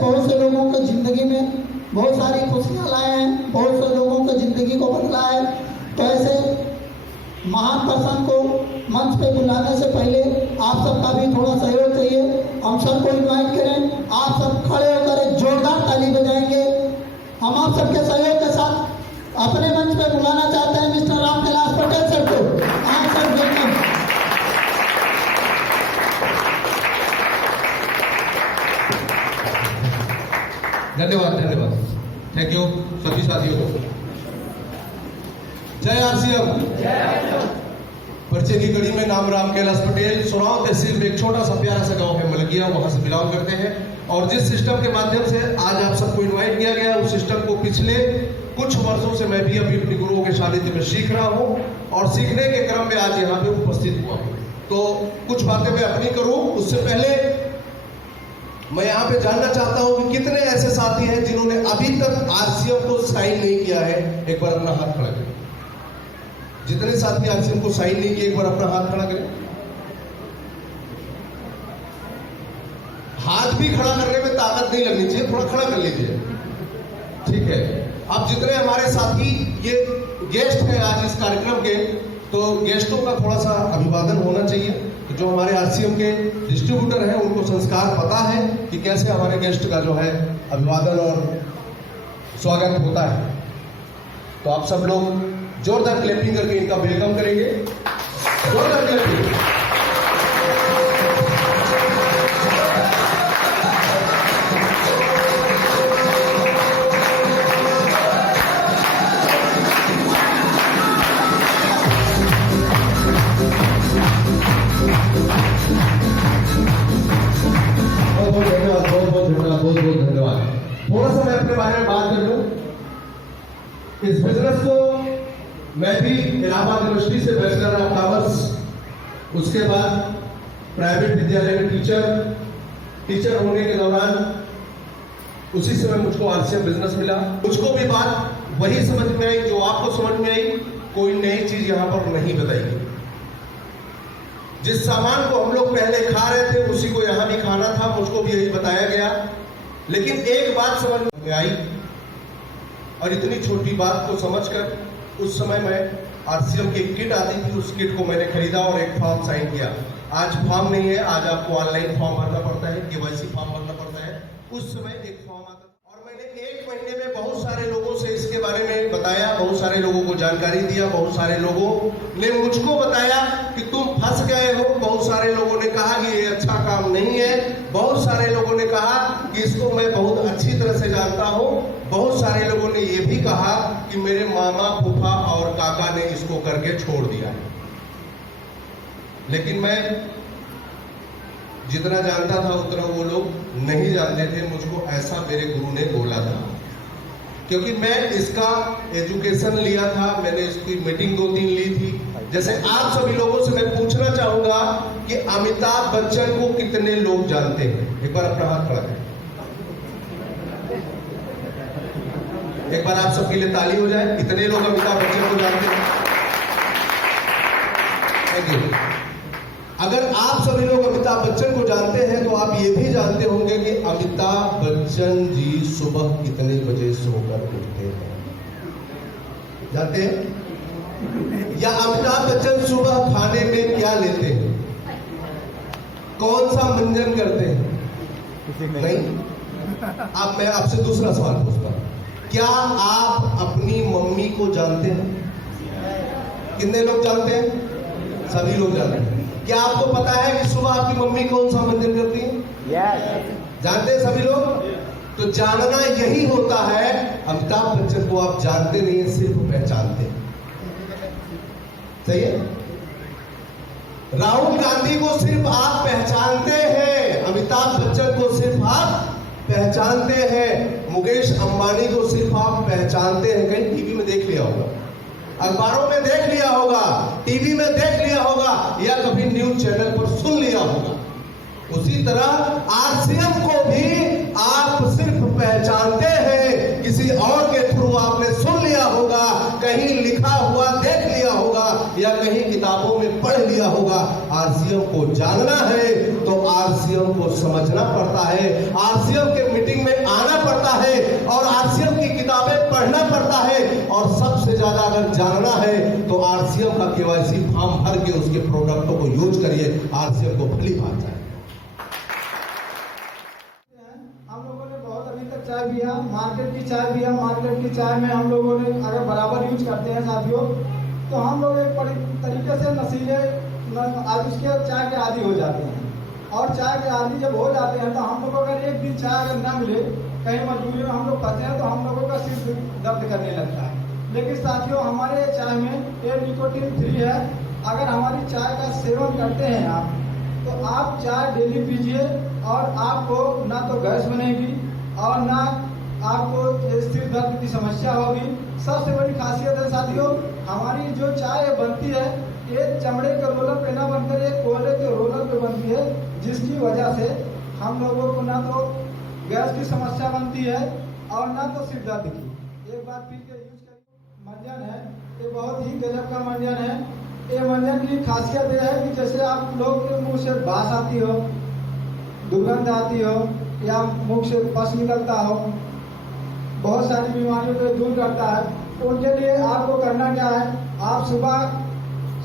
बहुत से लोगों की ज़िंदगी में बहुत सारी खुशियाँ लाए हैं, बहुत से लोगों की ज़िंदगी को बदला है। तो ऐसे महान पर्सन को मंच पे बुलाने से पहले आप सबका भी थोड़ा सहयोग चाहिए। हम सबको इन्वाइट करें, आप सब खड़े होकर एक जोरदार ताली बजाएंगे। हम आप सबके सहयोग के साथ अपने मंच पे बुलाना चाहते हैं मिस्टर रामविलास पटेल सर को। आप सब देखिए। धन्यवाद, धन्यवाद, थैंक यू सभी साथियों को। जय आरसीएम। परिचय की कड़ी में नाम राम कैलाश पटेल, सुराव तहसील में एक छोटा सा प्यारा सा गांव है मलकिया, वहां से बिलोंग करते हैं। और जिस सिस्टम के माध्यम से आज आप सबको इनवाइट किया गया, उस सिस्टम को पिछले कुछ वर्षों से मैं भी अभी अपने गुरुओं के सानिध्य में सीख रहा हूं और सीखने के क्रम में आज यहाँ पे उपस्थित हुआ हूं। तो कुछ बातें मैं अपनी करूं, उससे पहले मैं यहाँ पे जानना चाहता हूं कि कितने ऐसे साथी हैं जिन्होंने अभी तक आरसीएम को साइन नहीं किया है। एक बार अपना हाथ खड़ा करें। जितने साथी आरसीएम को साइन नहीं किए, एक बार अपना हाथ खड़ा करें। हाथ भी खड़ा करने में ताकत नहीं लगनी चाहिए, थोड़ा खड़ा कर लीजिए, ठीक है। अब जितने हमारे साथी ये गेस्ट हैं आज इस कार्यक्रम के, तो गेस्टों का थोड़ा सा अभिवादन होना चाहिए। जो हमारे आरसीएम के डिस्ट्रीब्यूटर हैं उनको संस्कार पता है कि कैसे हमारे गेस्ट का जो है अभिवादन और स्वागत होता है। तो आप सब लोग जोरदार क्लैपिंग करके इनका वेलकम करेंगे। जोरदार क्लैपिंग। बहुत धन्यवाद। थोड़ा सा मैं अपने बारे में बात कर लूं। इस बिजनेस को मैं भी इलाहाबाद यूनिवर्सिटी से बैचलर ऑफ कॉमर्स, उसके बाद प्राइवेट विद्यालय में टीचर होने के दौरान उसी समय मुझको आरसीएम बिजनेस मिला। मुझको भी बात वही समझ में आई जो आपको समझ में आई। कोई नई चीज यहाँ पर नहीं बताई गई। जिस सामान को हम लोग पहले खा रहे थे उसी को यहाँ भी खाना था, मुझको भी यही बताया गया। लेकिन एक बात समझ में आई और इतनी छोटी बात को समझकर उस समय मैं आरसीएम की किट आती थी, उस किट को मैंने खरीदा और एक फॉर्म साइन किया। आज फॉर्म नहीं है, आज आपको ऑनलाइन फॉर्म भरना पड़ता है, केवाईसी फॉर्म भरना पड़ता है। उस समय एक फॉर्म आता था और मैंने 1 महीने में बहुत सारे लोगों से इसके बारे में बताया, बहुत सारे लोगों को जानकारी दिया, बहुत सारे लोगों ने मुझको बताया कि तुम फंस गए हो। बहुत सारे लोगों ने कहा कि ये अच्छा काम नहीं है, बहुत सारे लोगों ने कहा कि इसको मैं बहुत अच्छी तरह से जानता हूँ, बहुत सारे लोगों ने ये भी कहा कि मेरे मामा, फूफा और काका ने इसको करके छोड़ दिया है। लेकिन मैं जितना जानता था उतना वो लोग नहीं जानते थे। मुझको ऐसा मेरे गुरु ने बोला था, क्योंकि मैं इसका एजुकेशन लिया था, मैंने इसकी मीटिंग 2-3 ली थी। जैसे आप सभी लोगों से मैं पूछना चाहूंगा कि अमिताभ बच्चन को कितने लोग जानते हैं? एक बार अपना हाथ खड़ा करें। एक बार आप सबके लिए ताली हो जाए। कितने लोग अमिताभ बच्चन को जानते हैं? Thank you. अगर आप सभी लोग अमिताभ बच्चन को जानते हैं तो आप ये भी जानते होंगे कि अमिताभ बच्चन जी सुबह कितने बजे सोकर उठते हैं? जानते हैं? या अमिताभ बच्चन सुबह खाने में क्या लेते हैं? कौन सा मंजन करते हैं? नहीं। अब मैं आपसे दूसरा सवाल पूछता हूं, क्या आप अपनी मम्मी को जानते हैं? कितने लोग जानते हैं? सभी लोग जानते हैं। क्या आपको पता है कि सुबह आपकी मम्मी कौन सा मंजन करती है? जानते हैं सभी लोग? तो जानना यही होता है। अमिताभ बच्चन को आप जानते नहीं है, सिर्फ पहचानते हैं। सही है? राहुल गांधी को सिर्फ आप पहचानते हैं, अमिताभ बच्चन को सिर्फ आप पहचानते हैं, मुकेश अंबानी को सिर्फ आप पहचानते हैं। कहीं टीवी में देख लिया होगा, अखबारों में देख लिया होगा, टीवी में देख लिया होगा, या कभी न्यूज चैनल पर सुन लिया होगा। उसी तरह आरसीएम को भी आप सिर्फ पहचानते हैं, किसी और के थ्रू आपने सुन लिया होगा, कहीं लिखा हुआ देख लिया होगा, या कहीं किताबों में पढ़ लिया होगा। आरसीएम को जानना है तो आरसीएम को समझना पड़ता है, आरसीएम के मीटिंग में आना पड़ता है और आरसीएम की किताबें पढ़ना पड़ता है। और सबसे ज्यादा अगर जानना है तो आरसीएम का केवाईसी फॉर्म भर के उसके प्रोडक्टों को यूज करिए, आरसीएम को भली बात जाए। हम लोगों ने बहुत अभी तक चाय पिया, मार्केट की चाय पिया। मार्केट की चाय में हम लोगों ने अगर बराबर यूज करते हैं साथियों, तो हम लोग एक तरीके से नशीले आज उसके चाय के आदी हो जाते हैं। और चाय के आदी जब हो जाते हैं तो हम लोग अगर एक दिन चाय अगर ना मिले, कहीं मजबूरी में हम लोग फंसे हैं, तो हम लोगों का सिर दर्द करने लगता है। लेकिन साथियों हमारे चाय में ये निकोटीन फ्री है। अगर हमारी चाय का सेवन करते हैं आप, तो आप चाय डेली पीजिए और आपको ना तो गैस बनेगी और ना आपको सिर दर्द की समस्या होगी। सबसे बड़ी खासियत है साथियों, हमारी जो चाय बनती है ये चमड़े के रोलर पे ना बनकर एक कोयले के रोलर पे बनती है, जिसकी वजह से हम लोगों को ना तो गैस की समस्या बनती है और ना तो सिर दर्द की। एक बार पी के यूज करिए। मंजन है, ये बहुत ही गजब का मंजन है। ये मंजन की खासियत यह है कि जैसे आप लोग के मुंह से बास आती हो, दुर्गंध आती हो या मुंह से पस निकलता हो, बहुत सारी बीमारियों को दूर करता है। तो उनके लिए आपको करना क्या है, आप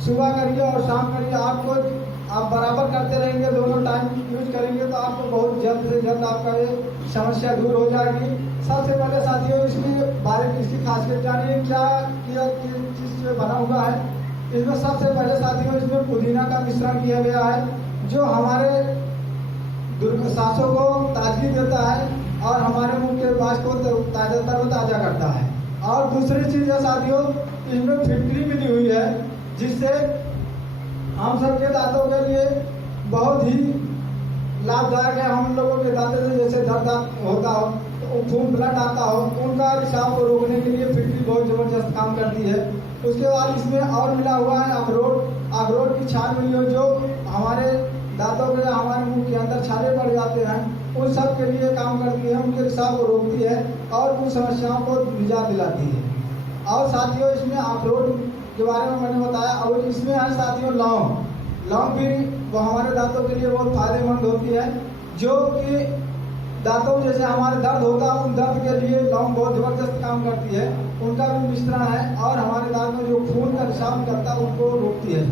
सुबह करिए और शाम करिए। आप बराबर करते रहेंगे, दोनों टाइम यूज करेंगे तो आपको बहुत जल्द से जल्द आपका ये समस्या दूर हो जाएगी। सबसे पहले साथियों इसमें बारे में इसकी खासियत जानिए, क्या किस चीज़ से बना हुआ है। इसमें सबसे पहले साथियों इसमें पुदीना का मिश्रण किया गया है, जो हमारे सांसों को ताजगी देता है और हमारे मुंह के बास को तरोताजा करता है। और दूसरी चीज़ है साथियों, इसमें फिटकरी भी दी हुई है, जिससे हम सबके दांतों के लिए बहुत ही लाभदायक है। हम लोगों के दांतों से जैसे दर्द होता हो, तो खून ब्लड आता हो, उनका रिसाव को रोकने के लिए फिटकरी बहुत जबरदस्त काम करती है। उसके बाद इसमें और मिला हुआ है अखरोट की छाल मिली हो, जो हमारे दांतों के हमारे मुंह के अंदर छाले पड़ जाते हैं, उन सब के लिए काम करती है, उनके रिसाव को रोकती है और उन समस्याओं को निजात दिलाती है। और साथियों इसमें अखरोट के बारे में मैंने बताया, और इसमें है साथियों लौंग भी वो हमारे दांतों के लिए बहुत फायदेमंद होती है, जो कि दांतों जैसे हमारे दर्द होता है, उन दर्द के लिए लौंग बहुत जबरदस्त काम करती है। उनका भी मिश्रण है और हमारे दांत में जो खून का रिसाव निकलता है उनको रोकती है।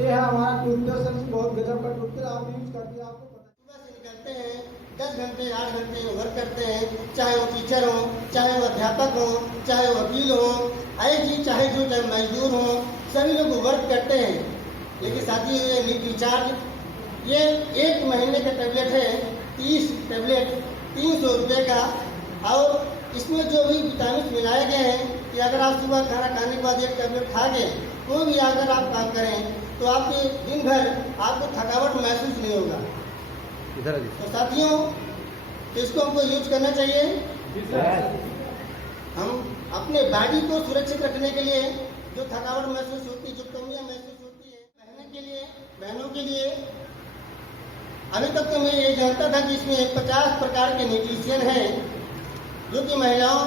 ये है हमारा टूथपेस्ट, बहुत गजब का टूथपेस्ट, आप यूज करके आपको पता। सुबह से निकलते हैं 10 घंटे 8 घंटे वो वर्क करते हैं, चाहे वो टीचर हो, चाहे वो अध्यापक हो, चाहे वो वकील हो, आईजी चाहे जो मजदूर हो, सभी लोग वर्क करते हैं। लेकिन साथियों ये नीट रिचार्ज ये 1 महीने का टैबलेट है, 30 टैबलेट 300 रुपये का। और इसमें जो भी विटामिन मिलाए गए हैं कि अगर आप सुबह खाना खाने के बाद 1 टैबलेट खा के कोई भी अगर आप काम करें तो आपके दिन भर आपको थकावट महसूस नहीं होगा। तो साथियों इसको हमको यूज करना चाहिए। हम अपने बॉडी को सुरक्षित रखने के लिए जो थकावट महसूस होती है, जो कमियां महसूस होती है, बहनों के लिए अभी तक तो मैं ये जानता था कि इसमें 50 प्रकार के न्यूट्रिशन हैं, जो कि महिलाओं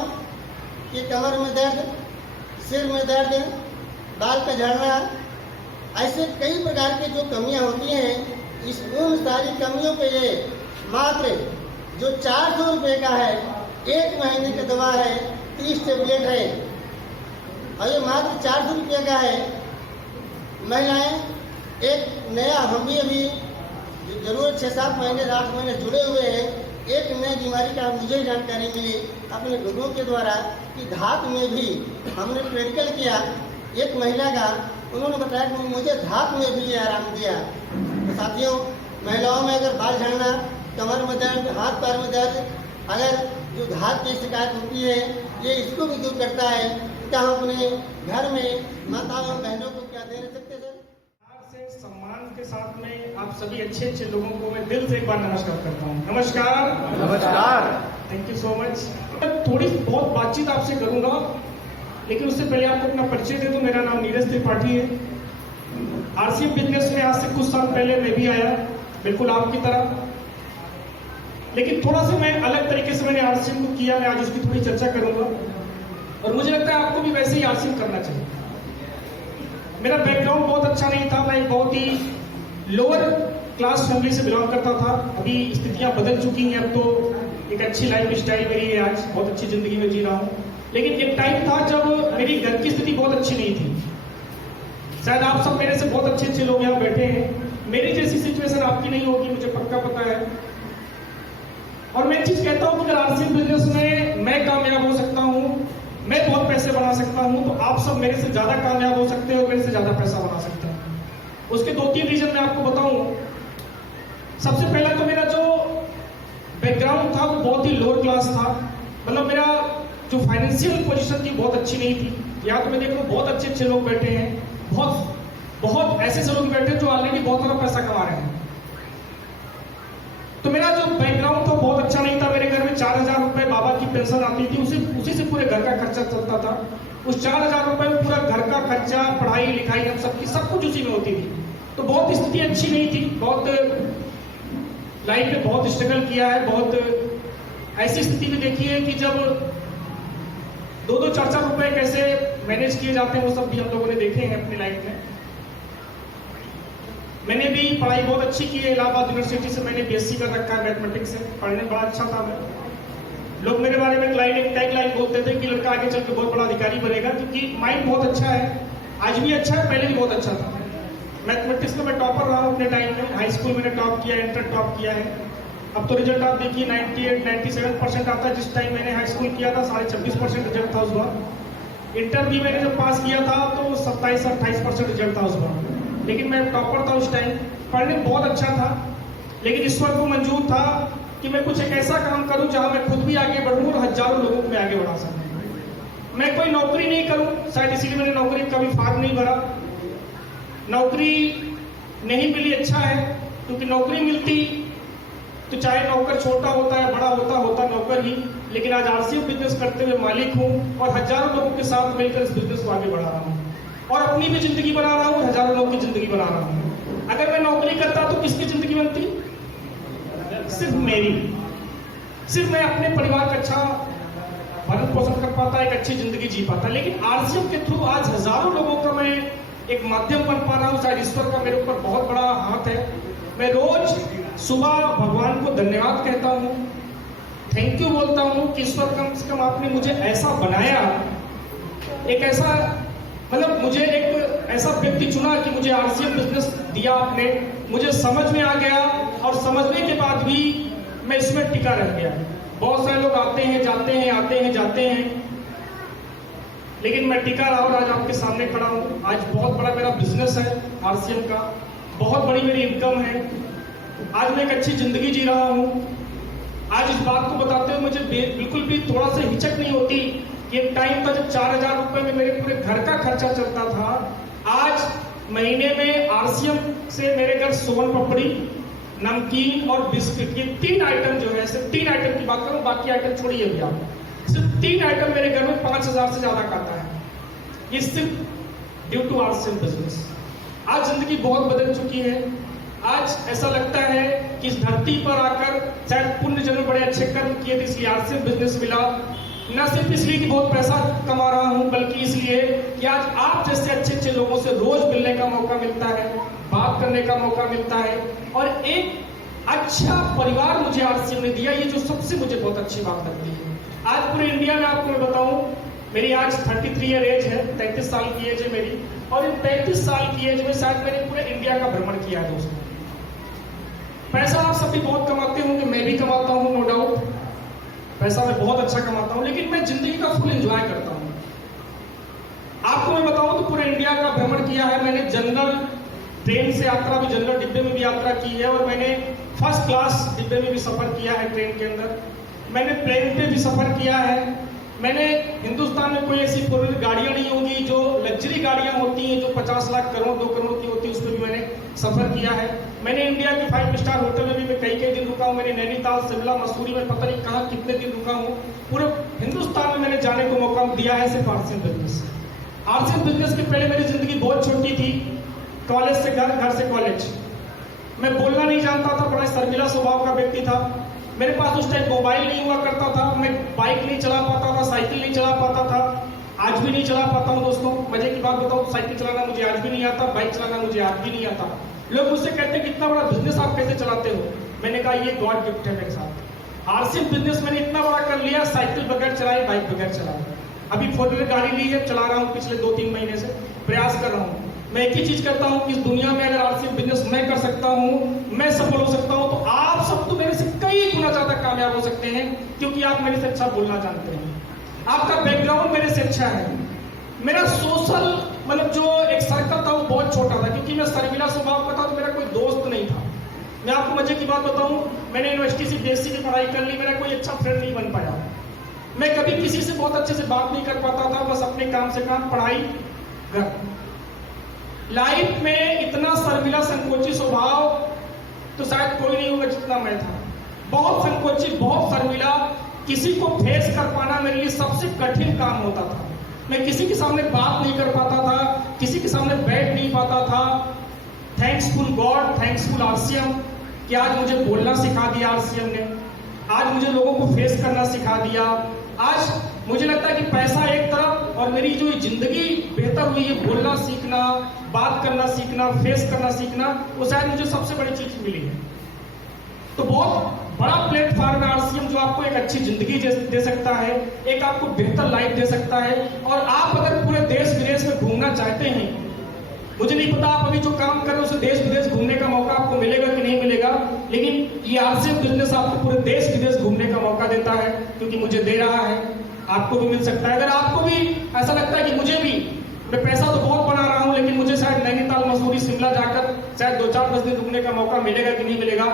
के कमर में दर्द, सिर में दर्द, बाल का झड़ना, ऐसे कई प्रकार की जो कमियां होती हैं, उन सारी कमियों के लिए मात्र जो 400 रुपये का है, 1 महीने की दवा है, 30 टैबलेट है, और ये मात्र 400 रुपये का है। महिलाएं एक नया, हम भी अभी जरूर 6-7 महीने 8 महीने जुड़े हुए हैं, एक नई बीमारी का मुझे जानकारी मिली अपने गुरुओं के द्वारा कि धात में भी हमने प्रैक्टिकल किया। एक महिला का उन्होंने बताया कि मुझे धात में भी आराम दिया। तो साथियों महिलाओं में अगर बाल झड़ना, कमर में दर्द, हाथ पैर में दर्द, अगर जो धात की शिकायत होती है ये इसको भी दूर करता है। क्या हम अपने घर में माताओं और बहनों को क्या दे सकते सर? से सम्मान के साथ में आप सभी अच्छे लोगों को मैं दिल से एक बार नमस्कार करता हूँ। नमस्कार। Thank you so much. थोड़ी बहुत बातचीत आपसे करूंगा, लेकिन उससे पहले आपको अपना परिचय दे दूं। मेरा नाम नीरज त्रिपाठी है। आरसीएम बिजनेस में आज से कुछ साल पहले मैं भी आया, बिल्कुल आपकी तरह, लेकिन थोड़ा सा मैं अलग तरीके से मैंने आरसीएम को किया। मैं आज उसकी थोड़ी चर्चा करूंगा और मुझे लगता है आपको भी वैसे ही आरसीएम करना चाहिए। मेरा बैकग्राउंड बहुत अच्छा नहीं था, मैं बहुत ही लोअर क्लास फैमिली से बिलोंग करता था। अभी स्थितियां बदल चुकी हैं, अब तो एक अच्छी लाइफ स्टाइल मेरी है, आज बहुत अच्छी ज़िंदगी में जी रहा हूँ। लेकिन एक टाइम था जब मेरी घर की स्थिति बहुत अच्छी नहीं थी। शायद आप सब मेरे से बहुत अच्छे अच्छे लोग यहाँ बैठे हैं, मेरी जैसी सिचुएशन आपकी नहीं होगी, मुझे पक्का पता है। और मैं एक चीज़ कहता हूँ कि अगर आरसीएम बिजनेस में मैं कामयाब हो सकता हूँ, मैं बहुत पैसे बना सकता हूँ, तो आप सब मेरे से ज़्यादा कामयाब हो सकते हो, मेरे से ज़्यादा पैसा बना सकते हैं। उसके 2-3 रीजन मैं आपको बताऊँ। सबसे पहला तो मेरा जो बैकग्राउंड था वो बहुत ही लोअर क्लास था। मतलब मेरा जो फाइनेंशियल पोजीशन थी बहुत अच्छी नहीं थी। या तो मैं देख रहा हूँ बहुत अच्छे अच्छे लोग बैठे हैं, बहुत ऐसे ऐसे लोग बैठे हैं जो ऑलरेडी बहुत सारा पैसा कमा रहे हैं। तो मेरा जो बैकग्राउंड था बहुत अच्छा नहीं था। मेरे घर में 4,000 रुपए बाबा की पेंशन आती थी, उसी से पूरे घर का खर्चा चलता था। उस 4,000 रुपए में पूरा घर का खर्चा, पढ़ाई लिखाई, हम सबकी सब कुछ उसी में होती थी। तो बहुत स्थिति अच्छी नहीं थी, बहुत लाइफ में बहुत स्ट्रगल किया है। बहुत ऐसी स्थिति में देखी है कि जब 2-2, 4-4 रुपए कैसे मैनेज किए जाते हैं, वो सब भी हम लोगों ने देखे हैं अपनी लाइफ में। मैंने भी पढ़ाई बहुत अच्छी की है, इलाहाबाद यूनिवर्सिटी से मैंने बीएससी कर रखा है मैथमेटिक्स से। पढ़ने में बड़ा अच्छा था मैं। लोग मेरे बारे में एक टैग लाइन बोलते थे कि लड़का आगे चल के बहुत बड़ा अधिकारी बनेगा, क्योंकि माइंड बहुत अच्छा है, आज भी अच्छा है, पहले भी बहुत अच्छा था। मैथमेटिक्स में मैं टॉपर रहा हूँ अपने टाइम में। हाई स्कूल मैंने टॉप किया, इंटर टॉप किया है। अब तो रिजल्ट आप देखिए 98-97% आता है। जिस टाइम मैंने हाई स्कूल किया था 26.5% रिजल्ट था उस बार। इंटर भी मैंने जब पास किया था तो 27-28% रिजल्ट था उस बार। लेकिन मैं टॉपर था उस टाइम। पढ़ने में बहुत अच्छा था, लेकिन ईश्वर को मंजूर था कि मैं कुछ एक ऐसा काम करूं जहां मैं खुद भी आगे बढ़ूं और हजारों लोगों को मैं आगे बढ़ा सकूं। मैं कोई नौकरी नहीं करूं, शायद इसीलिए मैंने नौकरी कभी फार्म नहीं भरा। नौकरी नहीं मिली अच्छा है, क्योंकि नौकरी मिलती तो चाहे नौकर छोटा होता है बड़ा होता नौकर ही। लेकिन आज आरसीएम बिजनेस करते हुए मालिक हूं और हजारों लोगों के साथ मिलकर इस बिजनेस को आगे बढ़ा रहा हूं और अपनी भी जिंदगी बना रहा हूं, हजारों लोगों की जिंदगी बना रहा हूं। अगर मैं नौकरी करता तो किसकी जिंदगी बनती? सिर्फ मेरी। सिर्फ मैं अपने परिवार का अच्छा भरण पोषण कर पाता, एक अच्छी जिंदगी जी पाता। लेकिन आरसीएम के थ्रू आज हजारों लोगों का मैं एक माध्यम बन पा रहा हूं। शायद ईश्वर का मेरे ऊपर बहुत बड़ा हाथ है। मैं रोज सुबह भगवान को धन्यवाद कहता हूं, थैंक यू बोलता हूं कि ईश्वर कम से कम आपने मुझे ऐसा बनाया, एक ऐसा मतलब मुझे एक ऐसा व्यक्ति चुना कि मुझे आरसीएम बिजनेस दिया आपने। मुझे समझ में आ गया और समझने के बाद भी मैं इसमें टिका रह गया। बहुत सारे लोग आते हैं जाते हैं, आते हैं जाते हैं, लेकिन मैं टिका रहा और आज आपके सामने खड़ा हूँ। आज बहुत बड़ा मेरा बिजनेस है आरसीएम का, बहुत बड़ी मेरी इनकम है। आज मैं एक अच्छी जिंदगी जी रहा हूँ। आज इस बात को बताते हुए मुझे बिल्कुल भी थोड़ा सा हिचक नहीं होती कि एक टाइम था जब 4,000 रुपए में मेरे पूरे घर का खर्चा चलता था। आज महीने में आरसीएम से मेरे घर सोन पपड़ी, नमकीन और बिस्किट, ये 3 आइटम जो है, सिर्फ 3 आइटम की बात करूं, बाकी आइटम छोड़िए भी आप, सिर्फ 3 आइटम मेरे घर में 5,000 से ज्यादा का आता है। ये सिर्फ ड्यू टू आरसीएम बिजनेस। आज जिंदगी बहुत बदल चुकी है। आज ऐसा लगता है कि इस धरती पर आकर शायद पुण्य जन्म बड़े अच्छे कर्म किए थे इसलिए आरसीएम बिजनेस मिला। न सिर्फ इसलिए कि बहुत पैसा कमा रहा हूं, बल्कि इसलिए कि आज आप जैसे अच्छे अच्छे लोगों से रोज मिलने का मौका मिलता है, बात करने का मौका मिलता है और एक अच्छा परिवार मुझे आरसीएम ने दिया। ये जो सबसे मुझे बहुत अच्छी बात लगती है। आज पूरे इंडिया में आपको मैं बताऊं, मेरी आज 33 ईयर एज है, 33 साल की एज है मेरी, और इन 33 साल की एज में शायद मैंने पूरे इंडिया का भ्रमण किया है दोस्तों। पैसा आप सभी बहुत कमाते होंगे, मैं भी कमाता हूं, नो डाउट। पैसा मैं बहुत अच्छा कमाता हूं, लेकिन मैं जिंदगी का फुल एंजॉय करता हूं। आपको मैं बताऊं तो पूरे इंडिया का भ्रमण किया है मैंने। जनरल ट्रेन से यात्रा भी, जनरल डिब्बे में भी यात्रा की है और मैंने फर्स्ट क्लास डिब्बे में भी सफर किया है ट्रेन के अंदर। मैंने प्लेन पे भी सफर किया है। मैंने हिंदुस्तान में कोई ऐसी 4 व्हीलर गाड़ियां नहीं होगी जो लग्जरी गाड़ियां होती हैं जो 50 लाख करोड़ 2 करोड़ की होती है, उसमें भी मैंने सफर किया है। मैंने इंडिया के 5 स्टार होटल में भी मैं कई दिन रुका हूँ। मैंने नैनीताल, शिमला, मसूरी में पता नहीं कहाँ कितने दिन रुका हूँ। पूरे हिंदुस्तान में मैंने जाने को मौका दिया है सिर्फ आरसीएम बिजनेस। आरसीएम बिजनेस के पहले मेरी जिंदगी बहुत छोटी थी। कॉलेज से घर, घर से कॉलेज। मैं बोलना नहीं जानता था, बड़ा शर्मिला स्वभाव का व्यक्ति था। मेरे पास उस टाइम मोबाइल नहीं हुआ करता था, मैं बाइक नहीं चला पाता था, साइकिल नहीं चला पाता था, आज भी नहीं चला पाता हूँ दोस्तों। मजे की बात बताऊँ, साइकिल चलाना मुझे आज भी नहीं आता, बाइक चलाना मुझे आज भी नहीं आता। लोग मुझसे कहते हैं कि इतना बड़ा बिजनेस आप कैसे चलाते हो। मैंने कहा ये गॉड गिफ्ट है मेरे साथ। आरसीएम बिजनेस मैंने इतना बड़ा कर लिया, साइकिल बगैर चलाए, बाइक बगैर चलाए। अभी 4 व्हीलर गाड़ी ली है, चला रहा हूँ पिछले 2-3 महीने से, प्रयास कर रहा हूँ। मैं एक ही चीज करता हूँ कि इस दुनिया में अगर आरसीएम बिजनेस मैं कर सकता हूँ, मैं सफल हो सकता हूँ, तो आप सब तो मेरे से कई गुना ज्यादा कामयाब हो सकते हैं, क्योंकि आप मेरे से अच्छा बोलना जानते हैं, आपका बैकग्राउंड मेरे से अच्छा है। मेरा सोशल मतलब जो एक सर्कल था वो बहुत छोटा था, क्योंकि मैं शर्मिला स्वभाव का था, तो मेरा कोई दोस्त नहीं था। मैं आपको मजे की बात बताऊं, मैंने यूनिवर्सिटी से बीएससी की पढ़ाई कर ली, मेरा कोई अच्छा फ्रेंड नहीं बन पाया। मैं कभी किसी से बहुत अच्छे से बात नहीं कर पाता था, बस अपने काम से काम, पढ़ाई घर। लाइफ में इतना शर्मिला संकोची स्वभाव तो शायद कोई नहीं होगा जितना मैं था। बहुत संकोची, बहुत शर्मिला, किसी को फेस कर पाना मेरे लिए सबसे कठिन काम होता था। मैं किसी के सामने बात नहीं कर पाता था, किसी के सामने बैठ नहीं पाता था। थैंक्सफुल गॉड, थैंक्सफुल आरसीएम कि आज मुझे बोलना सिखा दिया आरसीएम ने, आज मुझे लोगों को फेस करना सिखा दिया। आज मुझे लगता है कि पैसा एक तरफ और मेरी जो जिंदगी बेहतर हुई है, बोलना सीखना, बात करना सीखना, फेस करना सीखना, वो शायद मुझे सबसे बड़ी चीज मिली है। तो बहुत बड़ा प्लेटफॉर्म है आरसीएम, जो आपको एक अच्छी जिंदगी दे सकता है, एक आपको बेहतर लाइफ दे सकता है। और आप अगर पूरे देश विदेश में घूमना चाहते हैं, मुझे नहीं पता आप अभी जो काम कर रहे हैं उसे देश विदेश घूमने का मौका आपको मिलेगा कि नहीं मिलेगा, लेकिन ये आरसीएम बिजनेस आपको पूरे देश विदेश घूमने का मौका देता है, क्योंकि मुझे दे रहा है, आपको भी मिल सकता है। अगर आपको भी ऐसा लगता है कि मुझे भी, मैं पैसा तो बहुत बना रहा हूं, लेकिन मुझे शायद नैनीताल, मसूरी, शिमला जाकर शायद 2-4 दिन रुकने का मौका मिलेगा कि नहीं मिलेगा,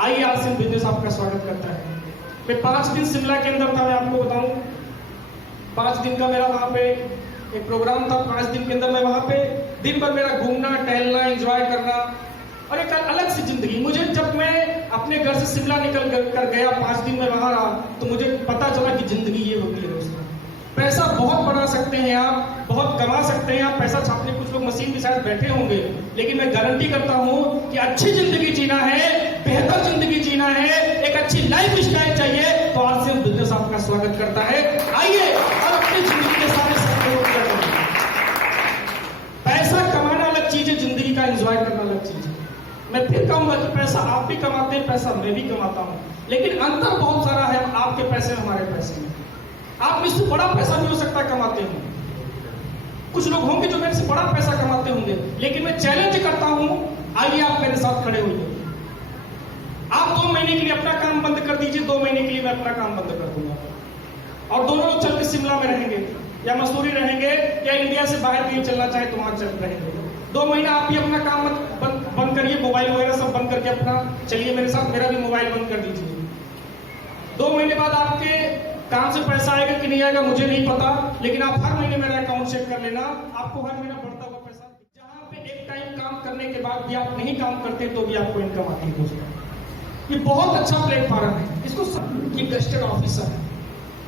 आइए आरसीएम बिजनेस आपका स्वागत करता है। मैं 5 दिन शिमला के अंदर था, मैं आपको बताऊं 5 दिन का मेरा वहां पे एक प्रोग्राम था। 5 दिन के अंदर मैं वहां पे दिन भर मेरा घूमना, टहलना, एंजॉय करना और एक अलग सी जिंदगी। मुझे जब मैं अपने घर से शिमला निकल कर गया, 5 दिन में वहां रहा, तो मुझे पता चला कि जिंदगी ये होती है दोस्तों। पैसा बहुत बना सकते हैं आप, बहुत कमा सकते हैं आप, पैसा छापने कुछ लोग मशीन के साथ बैठे होंगे, लेकिन मैं गारंटी करता हूं कि अच्छी जिंदगी जीना है, बेहतर जिंदगी जीना है, एक अच्छी लाइफ स्टाइल चाहिए, तो आरसीएम बिजनेस आपका स्वागत करता है। आइए और अपनी जिंदगी के सारे सपने पूरे करें। पैसा कमाना अलग चीज है, जिंदगी का एंजॉय करना अलग चीज है। मैं फिर कहूंगा कि पैसा आप भी कमाते हैं, पैसा मैं भी कमाता हूं, लेकिन अंतर बहुत सारा है आपके पैसे में, हमारे पैसे में। आप इससे बड़ा पैसा भी हो सकता है कमाते हो, कुछ लोग होंगे जो मेरे से बड़ा पैसा कमाते होंगे, लेकिन मैं चैलेंज करता हूं, आइए आप मेरे साथ खड़े होइए। आप 2 महीने के लिए अपना काम बंद कर दीजिए, 2 महीने के लिए मैं अपना काम बंद कर दूंगा, और दोनों लोग चल के शिमला में रहेंगे या मसूरी रहेंगे, या इंडिया से बाहर भी चलना चाहे तो वहां चल रहेंगे। 2 महीना आप भी अपना काम बंद करिए, मोबाइल वगैरह सब बंद करके अपना चलिए मेरे साथ, मेरा भी मोबाइल बंद कर दीजिए। 2 महीने बाद आपके काम से पैसा आएगा कि नहीं आएगा मुझे नहीं पता, लेकिन आप हर महीने मेरा अकाउंट चेक कर लेना, आपको हर महीना बढ़ता हुआ पैसा, जहां पे एक टाइम काम करने के बाद भी आप नहीं काम करते तो भी आपको इनकम आती है दोस्तों। ये बहुत अच्छा प्लेटफॉर्म है। इसको गस्टेड ऑफिसर है,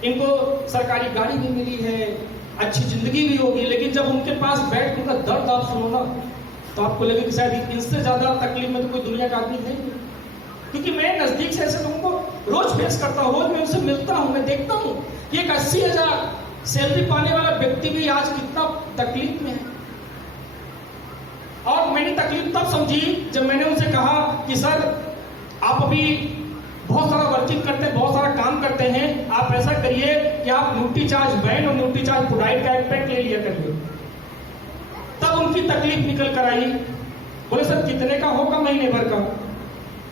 इनको सरकारी गाड़ी भी मिली है, अच्छी जिंदगी भी होगी, लेकिन जब उनके पास बैठ उनका दर्द आप सुनो ना, तो आपको लगे कि शायद इनसे ज्यादा तकलीफ में तो कोई दुनिया का आदमी नहीं। क्योंकि मैं नजदीक से ऐसे लोगों को रोज फेस करता हूं, रोज मैं उनसे मिलता हूं, मैं देखता हूं कि एक 80,000 सैलरी पाने वाला व्यक्ति भी आज कितना तकलीफ में है। और मैंने तकलीफ तब समझी जब मैंने उनसे कहा कि सर आप अभी बहुत सारा वर्किंग करते हैं, बहुत सारा काम करते हैं, आप ऐसा करिए कि आप न्यूट्री चार्ज बैंड और न्यूट्री चार्ज प्रोडाइट का एक पैक ले लिया करिए। तब उनकी तकलीफ निकल कर आई। बोले सर कितने का होगा महीने भर का?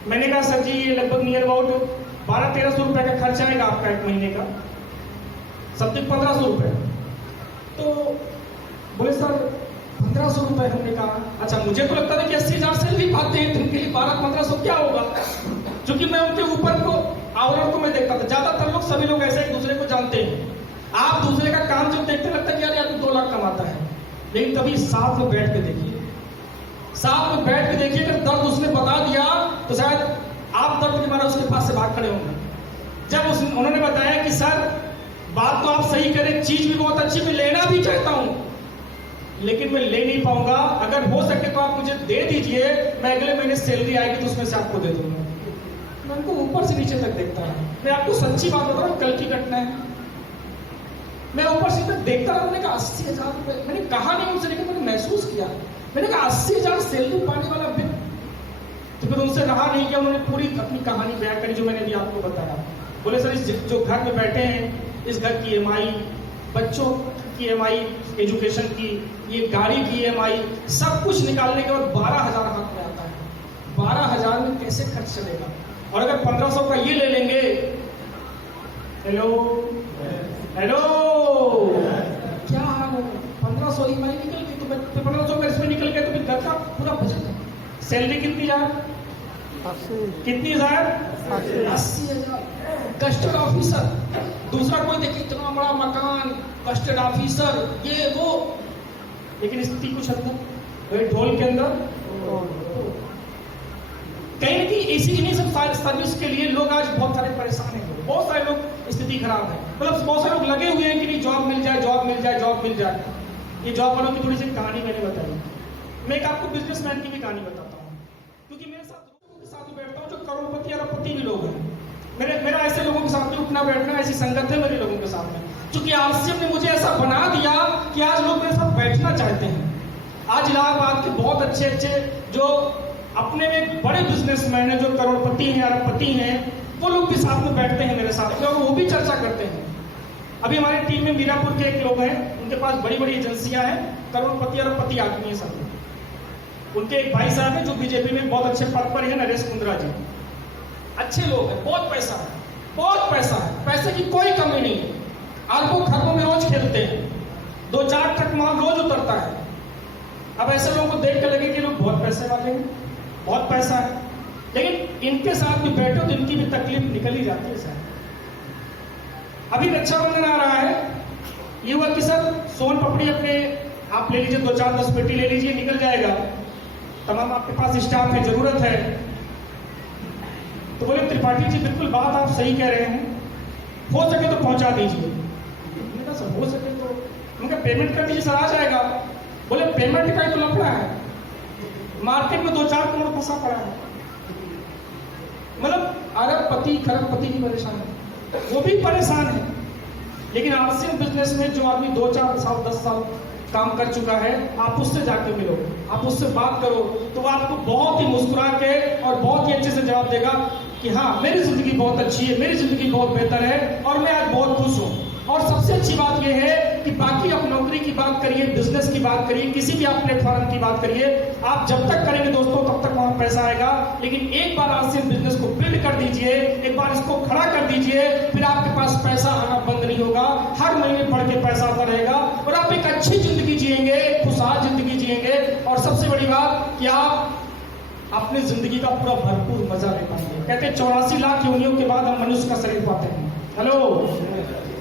मैंने कहा सर जी ये लगभग नियर अबाउट 1200-1300 रुपए का खर्च आएगा आपका एक महीने का, समथिंग 1500 रुपए। तो बोले सर 1500 रुपए। हमने कहा अच्छा, मुझे तो लगता था कि 80,000 सैलरी पाते हैं, तो उनके लिए 1200-1500 क्या होगा, क्योंकि मैं उनके ऊपर को आवरण को मैं देखता था। ज्यादातर लोग, सभी लोग ऐसे एक दूसरे को जानते हैं। आप दूसरे का काम जब देखते लगता है कि यार 2 लाख कमाता है, लेकिन कभी साथ में बैठ के देखिए, साथ में बैठ के देखिए, अगर दर्द उसने बता दिया तो शायद आप दर्द के मारे उसके पास से भाग खड़े होंगे। जब उन्होंने बताया कि सर बात तो आप सही करें, चीज भी बहुत अच्छी, मैं लेना भी चाहता हूं, लेकिन मैं ले नहीं पाऊंगा, अगर हो सके तो आप मुझे दे दीजिए, मैं अगले महीने सैलरी आएगी तो उसमें से आपको दे दूंगा। मैं उनको ऊपर से नीचे तक देखता है। मैं आपको सच्ची बात बता रहा हूं, कल की घटना है। मैं ऊपर से तक देखता रहा, मैंने कहा 80,000 रुपए, मैंने कहा नहीं उनसे, लेकिन मैंने महसूस किया। मैंने कहा 80,000 सैलरी पाने वाला व्यक्ति, तो फिर उनसे रहा नहीं कि उन्होंने पूरी अपनी कहानी बयां करी जो मैंने अभी आपको बताया। बोले सर, इस जो घर में बैठे हैं, इस घर की EMI, बच्चों की EMI, एजुकेशन की, ये गाड़ी की EMI, सब कुछ निकालने के बाद 12,000 हाथ में आता है। 12,000 में कैसे खर्च चलेगा? और अगर 1500 का ये ले लेंगे, हेलो हेलो, क्या हाल है? 1500 EMI निकल गई, तो 1500 का इसमें निकल गया, तो फिर घर का पूरा बजट है। सैलरी कितनी यार? कितनी हजार? 80,000। कस्टर्ड ऑफिसर, दूसरा कोई देखिए इतना बड़ा मकान, कस्टर्ड ऑफिसर, ये वो, लेकिन स्थिति कुछ हद तक ढोल के अंदर कहीं कि इन्हीं सब सर्विस के लिए लोग आज बहुत सारे परेशान हैं। बहुत सारे लोग स्थिति खराब है, मतलब बहुत सारे लोग लगे हुए हैं कि नहीं जॉब मिल जाए, जॉब मिल जाए, जॉब मिल जाए। ये जॉब वालों की थोड़ी सी कहानी मैंने बताई। मैं एक आपको बिजनेसमैन की भी कहानी बताता हूँ, क्योंकि मेरे साथ लोगों के साथ बैठता हूँ जो करोड़पति अरबपति भी लोग हैं। मेरा ऐसे लोगों के साथ में उठना बैठना, ऐसी संगत है मेरे लोगों के साथ में, क्योंकि RCM ने मुझे ऐसा बना दिया कि आज लोग मेरे साथ बैठना चाहते हैं। आज इलाहाबाद के बहुत अच्छे जो अपने में बड़े बिजनेसमैन हैं, जो करोड़पति हैं, अरबपति हैं, वो लोग भी साथ में बैठते हैं मेरे साथ में और वो भी चर्चा करते हैं। अभी हमारी टीम में मीरापुर के एक लोग हैं, उनके पास बड़ी बड़ी एजेंसियां हैं, करोड़पति अरबपति आदमी है सब। उनके एक भाई साहब हैं जो बीजेपी में बहुत अच्छे पद पर है, नरेश कुंद्रा जी, अच्छे लोग हैं, बहुत पैसा है, बहुत पैसा है, पैसे की कोई कमी नहीं है, अरबों खरबों में रोज खेलते हैं, 2-4 ट्रक माल रोज उतरता है। अब ऐसे लोगों को देख कर लगे कि लोग बहुत पैसे वाले हैं, बहुत पैसा है, लेकिन इनके साथ भी बैठो तो इनकी भी तकलीफ निकल ही जाती है सर। अभी रक्षाबंधन आ रहा है, ये हुआ कि सर सोन पपड़ी अपने आप ले लीजिए, 2-4-10 पेटी ले लीजिए, निकल जाएगा, तमाम आपके पास स्टाफ है, जरूरत है। तो बोले त्रिपाठी जी बिल्कुल बात आप सही कह रहे हैं, हो सके तो पहुंचा दीजिए। सर हो सके तो उनका पेमेंट कर दीजिए सर, आ जाएगा। बोले पेमेंट का ही तो लफड़ा है, मार्केट में 2-4 करोड़ फंसा पड़ा है। मतलब अरबपति खरबपति भी परेशान है, वो भी परेशान है, लेकिन RCM बिजनेस में जो आदमी 2-4 साल 10 साल काम कर चुका है, आप उससे जाके मिलो, आप उससे बात करो, तो वो आपको बहुत ही मुस्कुरा के और बहुत ही अच्छे से जवाब देगा कि हाँ मेरी जिंदगी बहुत अच्छी है, मेरी जिंदगी बहुत बेहतर है और मैं आज बहुत खुश हूँ। और सबसे अच्छी बात यह है कि बाकी आप नौकरी की बात करिए, बिजनेस की बात करिए, किसी भी आप प्लेटफॉर्म की बात करिए, आप जब तक करेंगे दोस्तों तब तक वहां पैसा आएगा। लेकिन एक बार RCM बिजनेस को बिल्ड कर दीजिए, एक बार इसको खड़ा कर दीजिए, फिर आपके पास पैसा आना बंद नहीं होगा, हर महीने बढ़ के पैसा आता रहेगा और आप एक अच्छी जिंदगी जिएंगे, खुशहाल जिंदगी जिएंगे। और सबसे बड़ी बात कि आप अपनी जिंदगी का पूरा भरपूर मजा ले पाएंगे। कहते हैं 84 लाख योनियों के बाद हम मनुष्य का शरीर पाते हैं। हेलो,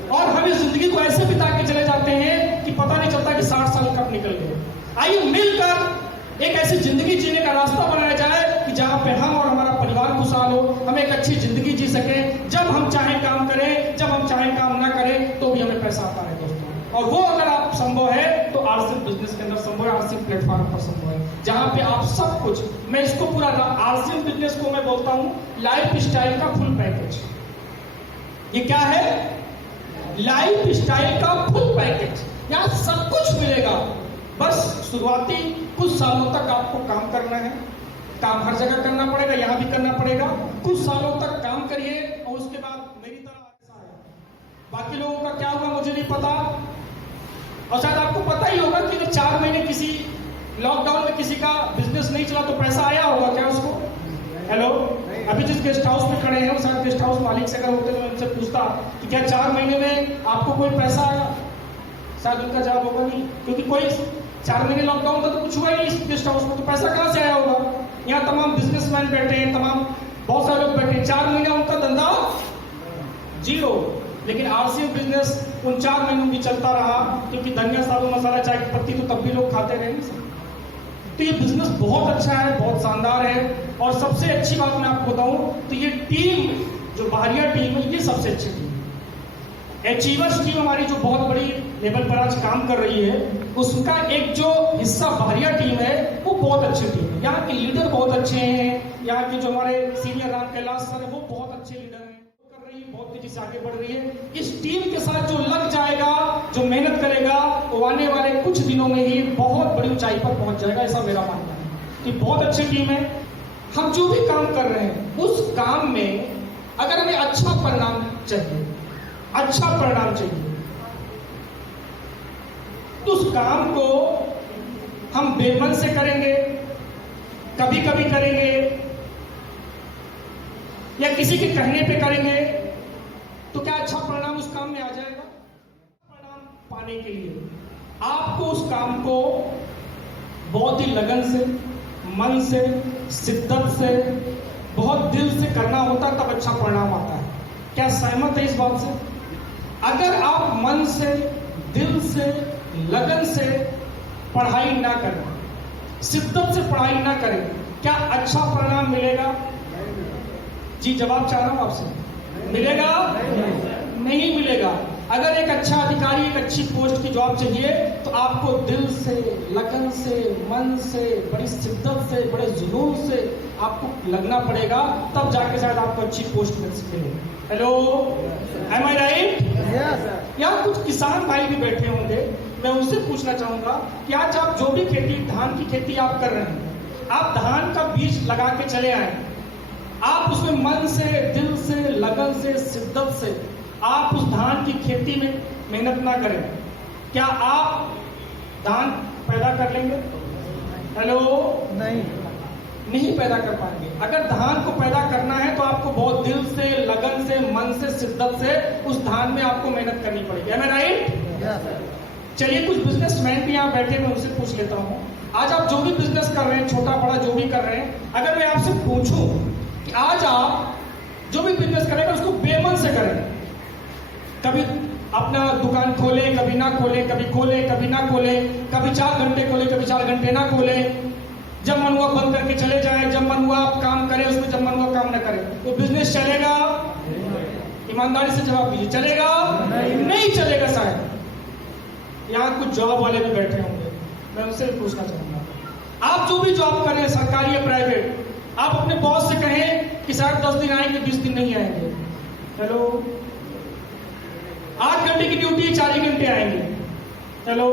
और हम इस जिंदगी को ऐसे बिता के चले जाते हैं कि पता नहीं चलता कि 60 साल कब निकल गए। आइए मिलकर एक ऐसी जिंदगी जीने का रास्ता बनाया जाए कि जहां पे हम और हमारा परिवार खुशहाल हो, हम एक अच्छी जिंदगी जी सकें, जब हम चाहें काम करें, जब हम चाहें काम ना करें, तो भी हमें पैसा आता है दोस्तों। और वो अगर आप संभव है तो RCM बिजनेस के अंदर संभव है, RCM प्लेटफॉर्म पर संभव है, जहां पे आप सब कुछ, मैं इसको पूरा RCM बिजनेस को मैं बोलता हूं लाइफ स्टाइल का फुल पैकेज। ये क्या है? लाइफ स्टाइल का फुल पैकेज। यहाँ सब कुछ मिलेगा, बस शुरुआती कुछ सालों तक आपको काम करना है, काम हर जगह करना पड़ेगा, यहाँ भी करना पड़ेगा, कुछ सालों तक काम करिए और उसके बाद मेरी तरह ऐसा है। बाकी लोगों का क्या होगा मुझे नहीं पता, और शायद आपको पता ही होगा कि 4 महीने किसी लॉकडाउन में किसी का बिजनेस नहीं चला तो पैसा आया होगा क्या उसको? हेलो, अभी जिस गेस्ट हाउस में खड़े हैं, शायद गेस्ट हाउस मालिक से अगर होते तो मैं उनसे पूछता कि क्या 4 महीने में आपको कोई पैसा आया, शायद उनका जवाब होगा नहीं, क्योंकि कोई 4 महीने लॉकडाउन था तो कुछ हुआ ही नहीं इस गेस्ट हाउस में, तो पैसा कहां से आया होगा? यहाँ तमाम बिजनेसमैन बैठे हैं, तमाम बहुत सारे लोग बैठे हैं, 4 महीने उनका धंधा जीरो, लेकिन RCM बिजनेस उन 4 महीनों भी चलता रहा, क्योंकि धनिया साबुन मसाला चाय की पत्ती तो तब भी लोग खाते रहे। तो ये बिजनेस बहुत अच्छा है, बहुत शानदार है। और सबसे अच्छी बात मैं आपको बताऊं तो ये टीम जो बाहरिया टीम है, ये सबसे अच्छी टीम है। अचीवर्स टीम हमारी जो बहुत बड़ी लेवल पर आज काम कर रही है, उसका एक जो हिस्सा बाहरिया टीम है वो बहुत अच्छी टीम है। यहाँ के लीडर बहुत अच्छे हैं, यहाँ के जो हमारे सीनियर राम कैलाश सर है वो बहुत अच्छे लीडर हैं, बहुत तेजी से आगे बढ़ रही है। इस टीम के साथ जो लग जाएगा, जो मेहनत करेगा, वो आने वाले कुछ दिनों में ही बहुत बड़ी ऊंचाई पर पहुंच जाएगा, ऐसा मेरा मानना है। कि बहुत अच्छी टीम है, हम जो भी काम कर रहे हैं उस काम में अगर हमें अच्छा परिणाम चाहिए, अच्छा परिणाम चाहिए, तो उस काम को हम बेमन से करेंगे, कभी कभी करेंगे, या किसी के कहने पे करेंगे, तो क्या अच्छा परिणाम उस काम में आ जाएगा? परिणाम पाने के लिए आपको उस काम को बहुत ही लगन से, मन से, शिद्दत से, बहुत दिल से करना होता है, तब अच्छा परिणाम आता है। क्या सहमत है इस बात से? अगर आप मन से, दिल से, लगन से पढ़ाई ना करें, शिद्दत से पढ़ाई ना करें, क्या अच्छा परिणाम मिलेगा? जी जवाब चाह रहा हूं आपसे, मिलेगा? नहीं मिलेगा। अगर एक अच्छा अधिकारी, एक अच्छी पोस्ट की जॉब चाहिए तो आपको दिल से, लगन से, मन से, बड़ी शिद्दत से, बड़े जुनून से आपको लगना पड़ेगा, तब जाके शायद आपको अच्छी पोस्ट मिल सके। हेलो, एम आई राइट? यहाँ कुछ किसान भाई भी बैठे होंगे, मैं उनसे पूछना चाहूंगा कि आज आप जो भी खेती, धान की खेती आप कर रहे हैं, आप धान का बीज लगा के चले आए, आप उसमें मन से, दिल से, लगन से, शिद्दत से आप उस धान की खेती में मेहनत ना करें, क्या आप धान पैदा कर लेंगे? हेलो, नहीं पैदा कर पाएंगे। अगर धान को पैदा करना है तो आपको बहुत दिल से, लगन से, मन से, शिद्दत से उस धान में आपको मेहनत करनी पड़ेगी। एम आई राइट? चलिए कुछ बिजनेसमैन भी यहाँ बैठे, मैं उनसे पूछ लेता हूँ। आज आप जो भी बिजनेस कर रहे हैं, छोटा बड़ा जो भी कर रहे हैं, अगर मैं आपसे पूछूं कि आज आप जो भी बिजनेस करेंगे उसको बेमन से करें, कभी अपना दुकान खोले, कभी ना खोले, कभी खोले, कभी ना खोले, कभी 4 घंटे खोले, कभी 4 घंटे ना खोले, जब मन हुआ बंद करके चले जाए, जब मन हुआ आप काम करें उसमें, जब मन हुआ काम ना करें, तो बिजनेस चलेगा? ईमानदारी से जवाब दीजिए, चलेगा? नहीं चलेगा। शायद यहाँ कुछ जॉब वाले भी बैठे होंगे, मैं उनसे पूछना चाहूंगा, आप जो भी जॉब कर रहे हैं, सरकारी या प्राइवेट, आप अपने बॉस से कहें कि शायद 10 दिन आएंगे, 20 दिन नहीं आएंगे। हेलो, 8 घंटे की ड्यूटी, 4 ही घंटे आएंगे। चलो,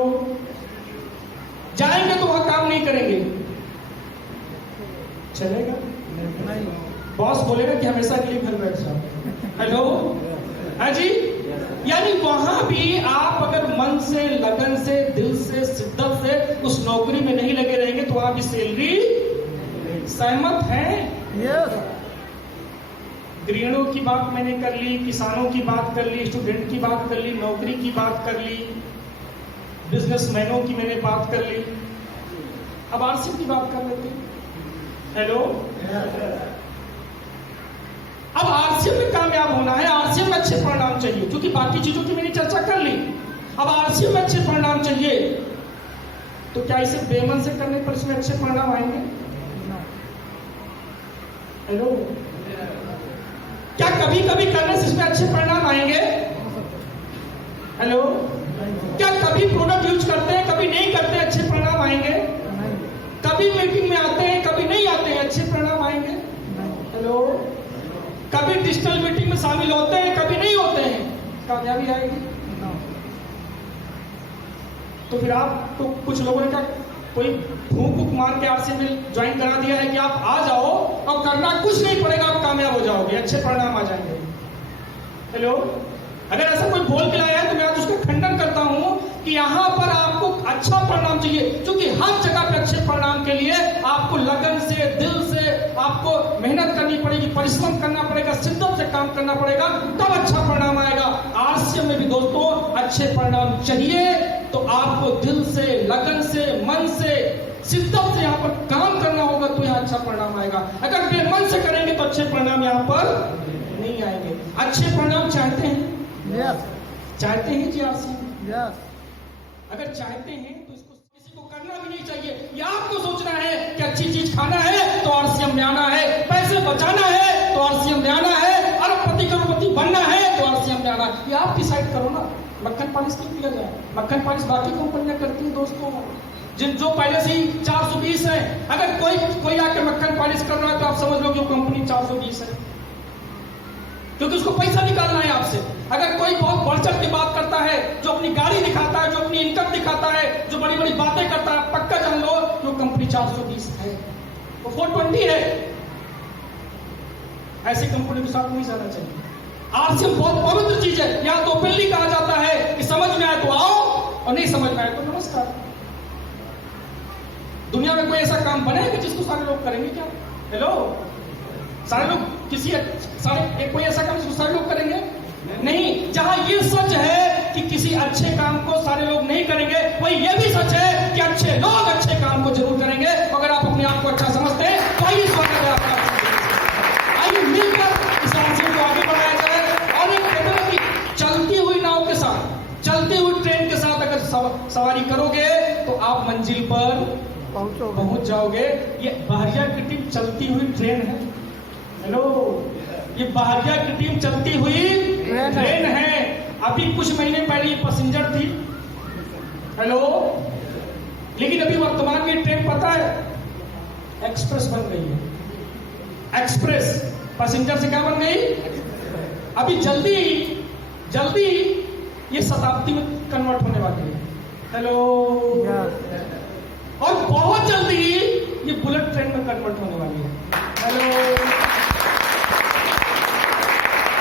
जाएंगे तो वहां काम नहीं करेंगे, चलेगा? बॉस बोलेगा कि हमेशा के लिए घर बैठ जाओ। हेलो, हाँ जी, यानी वहां भी आप अगर मन से, लगन से, दिल से, शिद्दत से उस नौकरी में नहीं लगे रहेंगे तो वहां भी सैलरी, सहमत है? गृहिणियों की बात मैंने कर ली, किसानों की बात कर ली, स्टूडेंट की बात कर ली, नौकरी की बात कर ली, बिजनेसमैनों की मैंने बात कर ली, अब आरसीएम की बात कर लेते हैं। हेलो, अब आरसीएम में कामयाब होना है, आरसीएम में अच्छे परिणाम चाहिए, क्योंकि बाकी चीजों की मैंने चर्चा कर ली। अब आरसीएम में अच्छे परिणाम चाहिए, तो क्या इसे बेमन से करने पर इसमें अच्छे परिणाम आएंगे? हेलो, क्या कभी कभी करने से इसमें अच्छे परिणाम आएंगे? हेलो, क्या कभी प्रोडक्ट यूज करते हैं, कभी नहीं करते, अच्छे परिणाम आएंगे? कभी मीटिंग में आते हैं, कभी नहीं आते हैं, अच्छे परिणाम आएंगे? हेलो, कभी डिजिटल मीटिंग में शामिल होते हैं, कभी नहीं होते हैं, कामयाबी आएगी? तो फिर आप तो कुछ लोगों ने क्या कोई फूंक मार के आरसीएम में ज्वाइन करा दिया है कि आप आ जाओ और करना कुछ नहीं पड़ेगा, आप कामयाब हो जाओगे, अच्छे परिणाम आ जाएंगे। हेलो, अगर ऐसा कोई बोल के लाया है तो मैं आज उसका खंडन करता हूं कि यहां पर आपको अच्छा परिणाम चाहिए, क्योंकि हर जगह पे अच्छे परिणाम के लिए आपको लगन से, दिल से आपको मेहनत करनी पड़ेगी, परिश्रम करना पड़ेगा, शिद्दत से काम करना पड़ेगा, तब अच्छा परिणाम आएगा। आरसीएम में भी दोस्तों अच्छे परिणाम चाहिए तो आपको दिल से, लगन से, मन से, शिद्दत से यहाँ पर काम करना होगा, तो यहाँ अच्छा परिणाम आएगा। अगर बेमन से करेंगे तो अच्छे परिणाम यहाँ पर नहीं आएंगे। अच्छे परिणाम चाहते हैं? चाहते हैं जी आरसीएम? अगर चाहते हैं तो इसको किसी को करना भी नहीं चाहिए। ये आपको सोचना है कि अच्छी चीज खाना है तो आरसीएम में आना है, पैसे बचाना है तो आरसीएम में आना है, अरबपति करोड़पति बनना है तो आरसीएम में आना है। ये आप डिसाइड करो ना। मक्खन पॉलिश क्यों किया जाए? मक्खन पॉलिश बाकी कंपनियां करती हैं दोस्तों, जिन जो पहले से ही 420 है। अगर कोई आके मक्खन पॉलिश कर रहा है तो आप समझ लो कि वो कंपनी 420 है, क्योंकि उसको पैसा निकालना है आपसे। अगर कोई बहुत बढ़ चढ़ के बात करता है, जो अपनी गाड़ी दिखाता है, जो अपनी इनकम दिखाता है, जो बड़ी बड़ी बातें करता है, पक्का जान लो कि वो कंपनी 420 है, वो 420 है। ऐसी कंपनी के साथ नहीं जाना चाहिए। आरसीएम बहुत पवित्र चीज है। यहाँ तो ओपनली कहा जाता है कि समझ में आए तो आओ और नहीं समझ में आए तो नमस्कार। दुनिया में कोई ऐसा काम बनेगा जिसको सारे लोग करेंगे क्या? हेलो, सारे लोग कोई ऐसा काम जिसको सारे लोग करेंगे? नहीं। जहां ये सच है कि किसी अच्छे काम को सारे लोग नहीं करेंगे, वही ये भी सच है कि अच्छे लोग अच्छे काम को जरूर करेंगे। अगर आप अपने आप को अच्छा समझते हैं तो आइए स्वागत है आपका। आइए मिलकर इस आरसीएम को आगे बढ़ाया जाए और एक कहते हैं कि चलती हुई नाव के साथ, चलती हुई ट्रेन के साथ अगर सवारी करोगे तो आप मंजिल पर पहुंच जाओगे। ये बहरिया की टीम चलती हुई ट्रेन है। हेलो, ये बहरिया की टीम चलती हुई ट्रेन है। अभी कुछ महीने पहले ये पैसेंजर थी। हेलो, लेकिन अभी वर्तमान में ट्रेन पता है एक्सप्रेस बन गई है। एक्सप्रेस पैसेंजर से क्या बन गई? अभी जल्दी ये शताब्दी में कन्वर्ट होने वाली है। हेलो, और बहुत जल्दी ये बुलेट ट्रेन में कन्वर्ट होने वाली है। हेलो,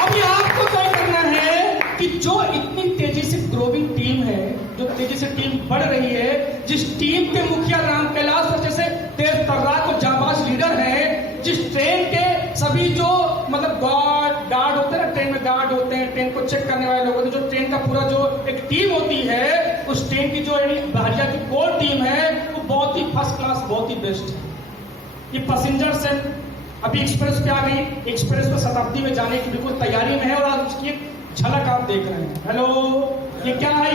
अभी आपको तय करना है कि जो इतनी तेजी से ग्रोइंग टीम है, जो तेजी से टीम बढ़ रही है, जिस टीम के मुखिया राम कैलाश सर जैसे तेज तर्रार और जाबाज लीडर हैं, जिस ट्रेन के सभी जो मतलब गार्ड होते हैं ना, ट्रेन में गार्ड होते हैं, ट्रेन को चेक करने वाले लोग होते हैं, जो ट्रेन का पूरा जो एक टीम होती है, उस ट्रेन की जो बहरिया की कोर टीम है वो बहुत ही फर्स्ट क्लास, बहुत ही बेस्ट है। ये पैसेंजर से अभी एक्सप्रेस पे आ गई। एक्सप्रेस पे शताब्दी में जाने की बिल्कुल तैयारी में है और आज उसकी एक झलक आप देख रहे हैं। हेलो, ये क्या है?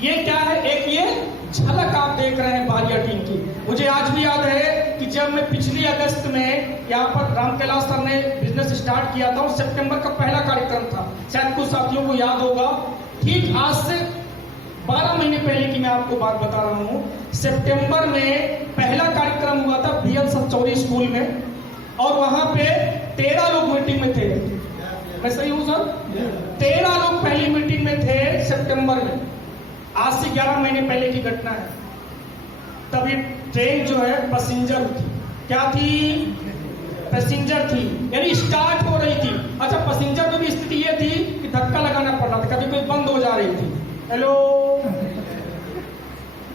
ये क्या है? एक ये झलक आप देख रहे हैं बहरिया टीम की। मुझे आज भी याद है कि जब मैं पिछली अगस्त में यहाँ पर राम कैलाश सर ने बिजनेस स्टार्ट किया था और सितंबर का पहला कार्यक्रम था, शायद कुछ साथियों को याद होगा। ठीक आज से 12 महीने पहले की मैं आपको बात बता रहा हूँ। सितंबर में पहला कार्यक्रम हुआ था बीएल सचौरी स्कूल में और वहां पे 13 लोग मीटिंग में थे। मैं सही हूँ सर? 13 लोग पहली मीटिंग में थे सितंबर में। आज से 11 महीने पहले की घटना है। तभी ट्रेन जो है पैसेंजर थी। क्या थी? पैसेंजर थी, यानी स्टार्ट हो रही थी। अच्छा, पैसेंजर में भी स्थिति ये थी कि धक्का लगाना पड़ रहा था, कभी कोई बंद हो जा रही थी। हेलो,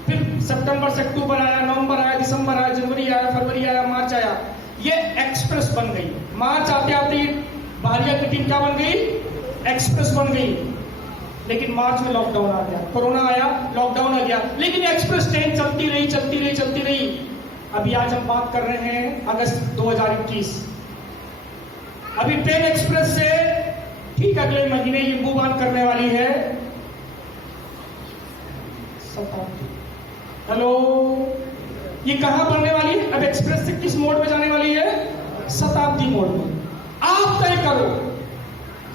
फिर सितंबर से अक्टूबर आया, नवंबर आया, दिसंबर आया, जनवरी आया, फरवरी आया, मार्च आया, ये एक्सप्रेस बन गई। मार्च आते आते बहरिया की टीम क्या बन गई? एक्सप्रेस बन गई। लेकिन मार्च में लॉकडाउन आ गया, कोरोना आया, लॉकडाउन आ गया, लेकिन एक्सप्रेस ट्रेन चलती रही। अभी आज हम बात कर रहे हैं अगस्त 2021। अभी ट्रेन एक्सप्रेस से ठीक अगले महीने ये मूव ऑन करने वाली है शताब्दी। हेलो, ये कहां बढ़ने वाली है? अब एक्सप्रेस से किस मोड में जाने वाली है? शताब्दी मोड में। आप तय करो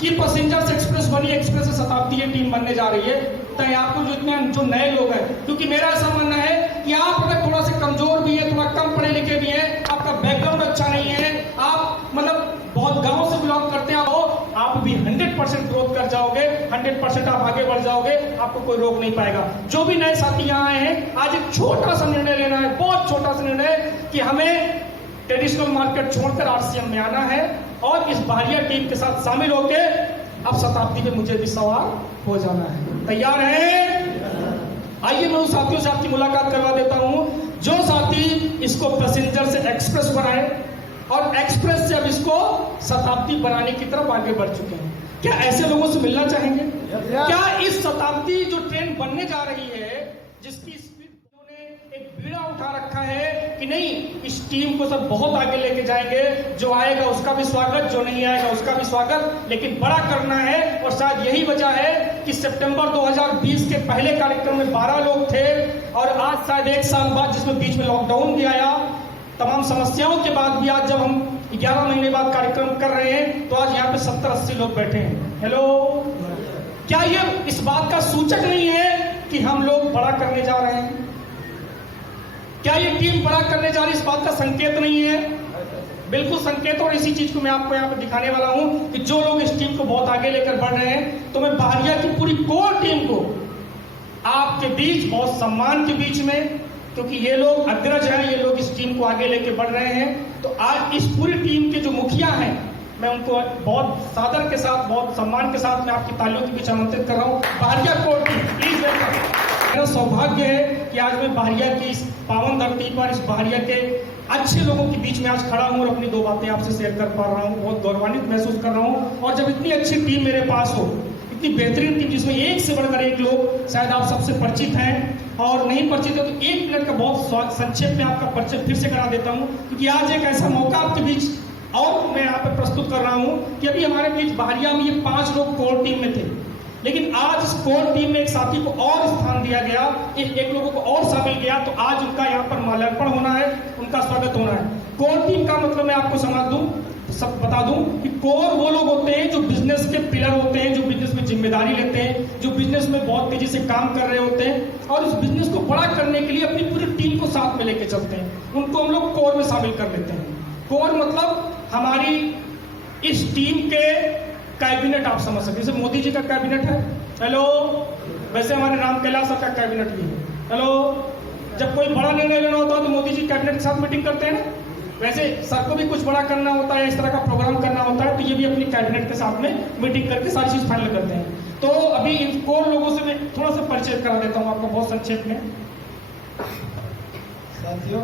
कि पैसेंजर से एक्सप्रेस बनी, एक्सप्रेस से शताब्दी ये टीम बनने जा रही है। तय आपको जो नए लोग हैं, क्योंकि मेरा ऐसा मानना है कि आप अगर थोड़ा से कमजोर भी है, थोड़ा कम पढ़े लिखे भी हैं, आपका बैकग्राउंड अच्छा नहीं है, आप मतलब बहुत गांव से बिलोंग करते हैं, आप भी 100% ग्रोथ कर जाओगे, 100% आप आगे बढ़ जाओगे, आपको कोई रोक नहीं पाएगा। जो भी नए साथी यहाँ आए हैं, आज एक छोटा सा निर्णय लेना है, बहुत छोटा सा निर्णय, कि हमें ट्रेडिशनल मार्केट छोड़कर आरसीएम में आना है और इस बहरिया टीम के साथ शामिल होकर अब शताब्दी में मुझे भी सवार हो जाना है। तैयार हैं? आइए मैं उन साथियों से आपकी मुलाकात करवा देता हूं जो साथी इसको पैसेंजर से एक्सप्रेस बनाए और एक्सप्रेस से अब इसको शताब्दी बनाने की तरफ आगे बढ़ चुके हैं। क्या ऐसे लोगों से मिलना चाहेंगे? क्या इस शताब्दी जो ट्रेन बनने जा रही है, जिसकी स्पीड ने एक बीड़ा उठा रखा है कि नहीं, इस टीम को सब बहुत आगे लेके जाएंगे, जो आएगा उसका भी स्वागत, जो नहीं आएगा उसका भी स्वागत, लेकिन बड़ा करना है। और शायद यही वजह है कि सितंबर 2020 के पहले कार्यक्रम में 12 लोग थे और आज शायद 1 साल बाद, जिसमें बीच में लॉकडाउन भी आया, तमाम समस्याओं के बाद भी आज जब हम 11 महीने बाद कार्यक्रम कर रहे हैं तो आज यहाँ पे 70-80 लोग बैठे हैं। हेलो, क्या ये इस बात का सूचक नहीं है कि हम लोग बड़ा करने जा रहे हैं? क्या ये टीम बड़ा करने जा रही है, इस बात का संकेत नहीं है? बिल्कुल संकेत। और इसी चीज को मैं आपको यहाँ पे दिखाने वाला हूं कि जो लोग इस टीम को बहुत आगे लेकर बढ़ रहे हैं, तो मैं बहरिया की पूरी कोर टीम को आपके बीच बहुत सम्मान के बीच में क्योंकि ये लोग अग्रज हैं, ये लोग इस टीम को आगे लेके बढ़ रहे हैं। तो आज इस पूरी टीम के जो मुखिया हैं, मैं उनको बहुत सादर के साथ, बहुत सम्मान के साथ मैं आपकी तालियों के बीच आमंत्रित कर रहा हूँ। बाहरिया कोर्ट प्लीज वेलकम। मेरा सौभाग्य है कि आज मैं बाहरिया की इस पावन धरती पर, इस बाहरिया के अच्छे लोगों के बीच में आज खड़ा हूँ और अपनी दो बातें आपसे शेयर कर पा रहा हूँ। बहुत गौरवान्वित महसूस कर रहा हूँ। और जब इतनी अच्छी टीम मेरे पास हो, इतनी बेहतरीन टीम जिसमें एक से बढ़कर एक लोग, शायद आप सबसे परिचित हैं और नहीं परिचित है तो 1 मिनट का बहुत संक्षेप में आपका परिचय फिर से करा देता हूँ, क्योंकि आज एक ऐसा मौका आपके बीच और मैं यहाँ पर प्रस्तुत कर रहा हूँ कि अभी हमारे बीच बाहरिया में ये 5 लोग कोर टीम में थे, लेकिन आज इस कोर टीम में एक साथी को और स्थान दिया गया, एक लोगों को और शामिल किया, तो आज उनका यहाँ पर माल्यार्पण होना है, उनका स्वागत होना है। कोर टीम का मतलब मैं आपको सब बता दूं कि कोर वो लोग होते हैं जो बिजनेस के पिलर होते हैं, जो बिजनेस में जिम्मेदारी लेते हैं, जो बिजनेस में बहुत तेजी से काम कर रहे होते हैं और इस बिजनेस को बड़ा करने के लिए अपनी पूरी टीम को साथ में लेके चलते हैं। उनको हम लोग कोर में शामिल कर लेते हैं। कोर मतलब हमारी इस टीम के कैबिनेट, आप समझ सकते हैं। जैसे मोदी जी का कैबिनेट है, हेलो, वैसे हमारे राम कैलाश सर का कैबिनेट भी है, हेलो। जब कोई बड़ा निर्णय लेना होता है तो मोदी जी कैबिनेट के साथ मीटिंग करते हैं ना, वैसे सर को भी कुछ बड़ा करना होता है, इस तरह का प्रोग्राम करना होता है, तो ये भी अपनी कैबिनेट के साथ में मीटिंग करके सारी चीज फाइनल करते हैं। तो अभी इन कोर लोगों से मैं थोड़ा सा परिचय करा देता हूँ आपको बहुत संक्षेप में। साथियों,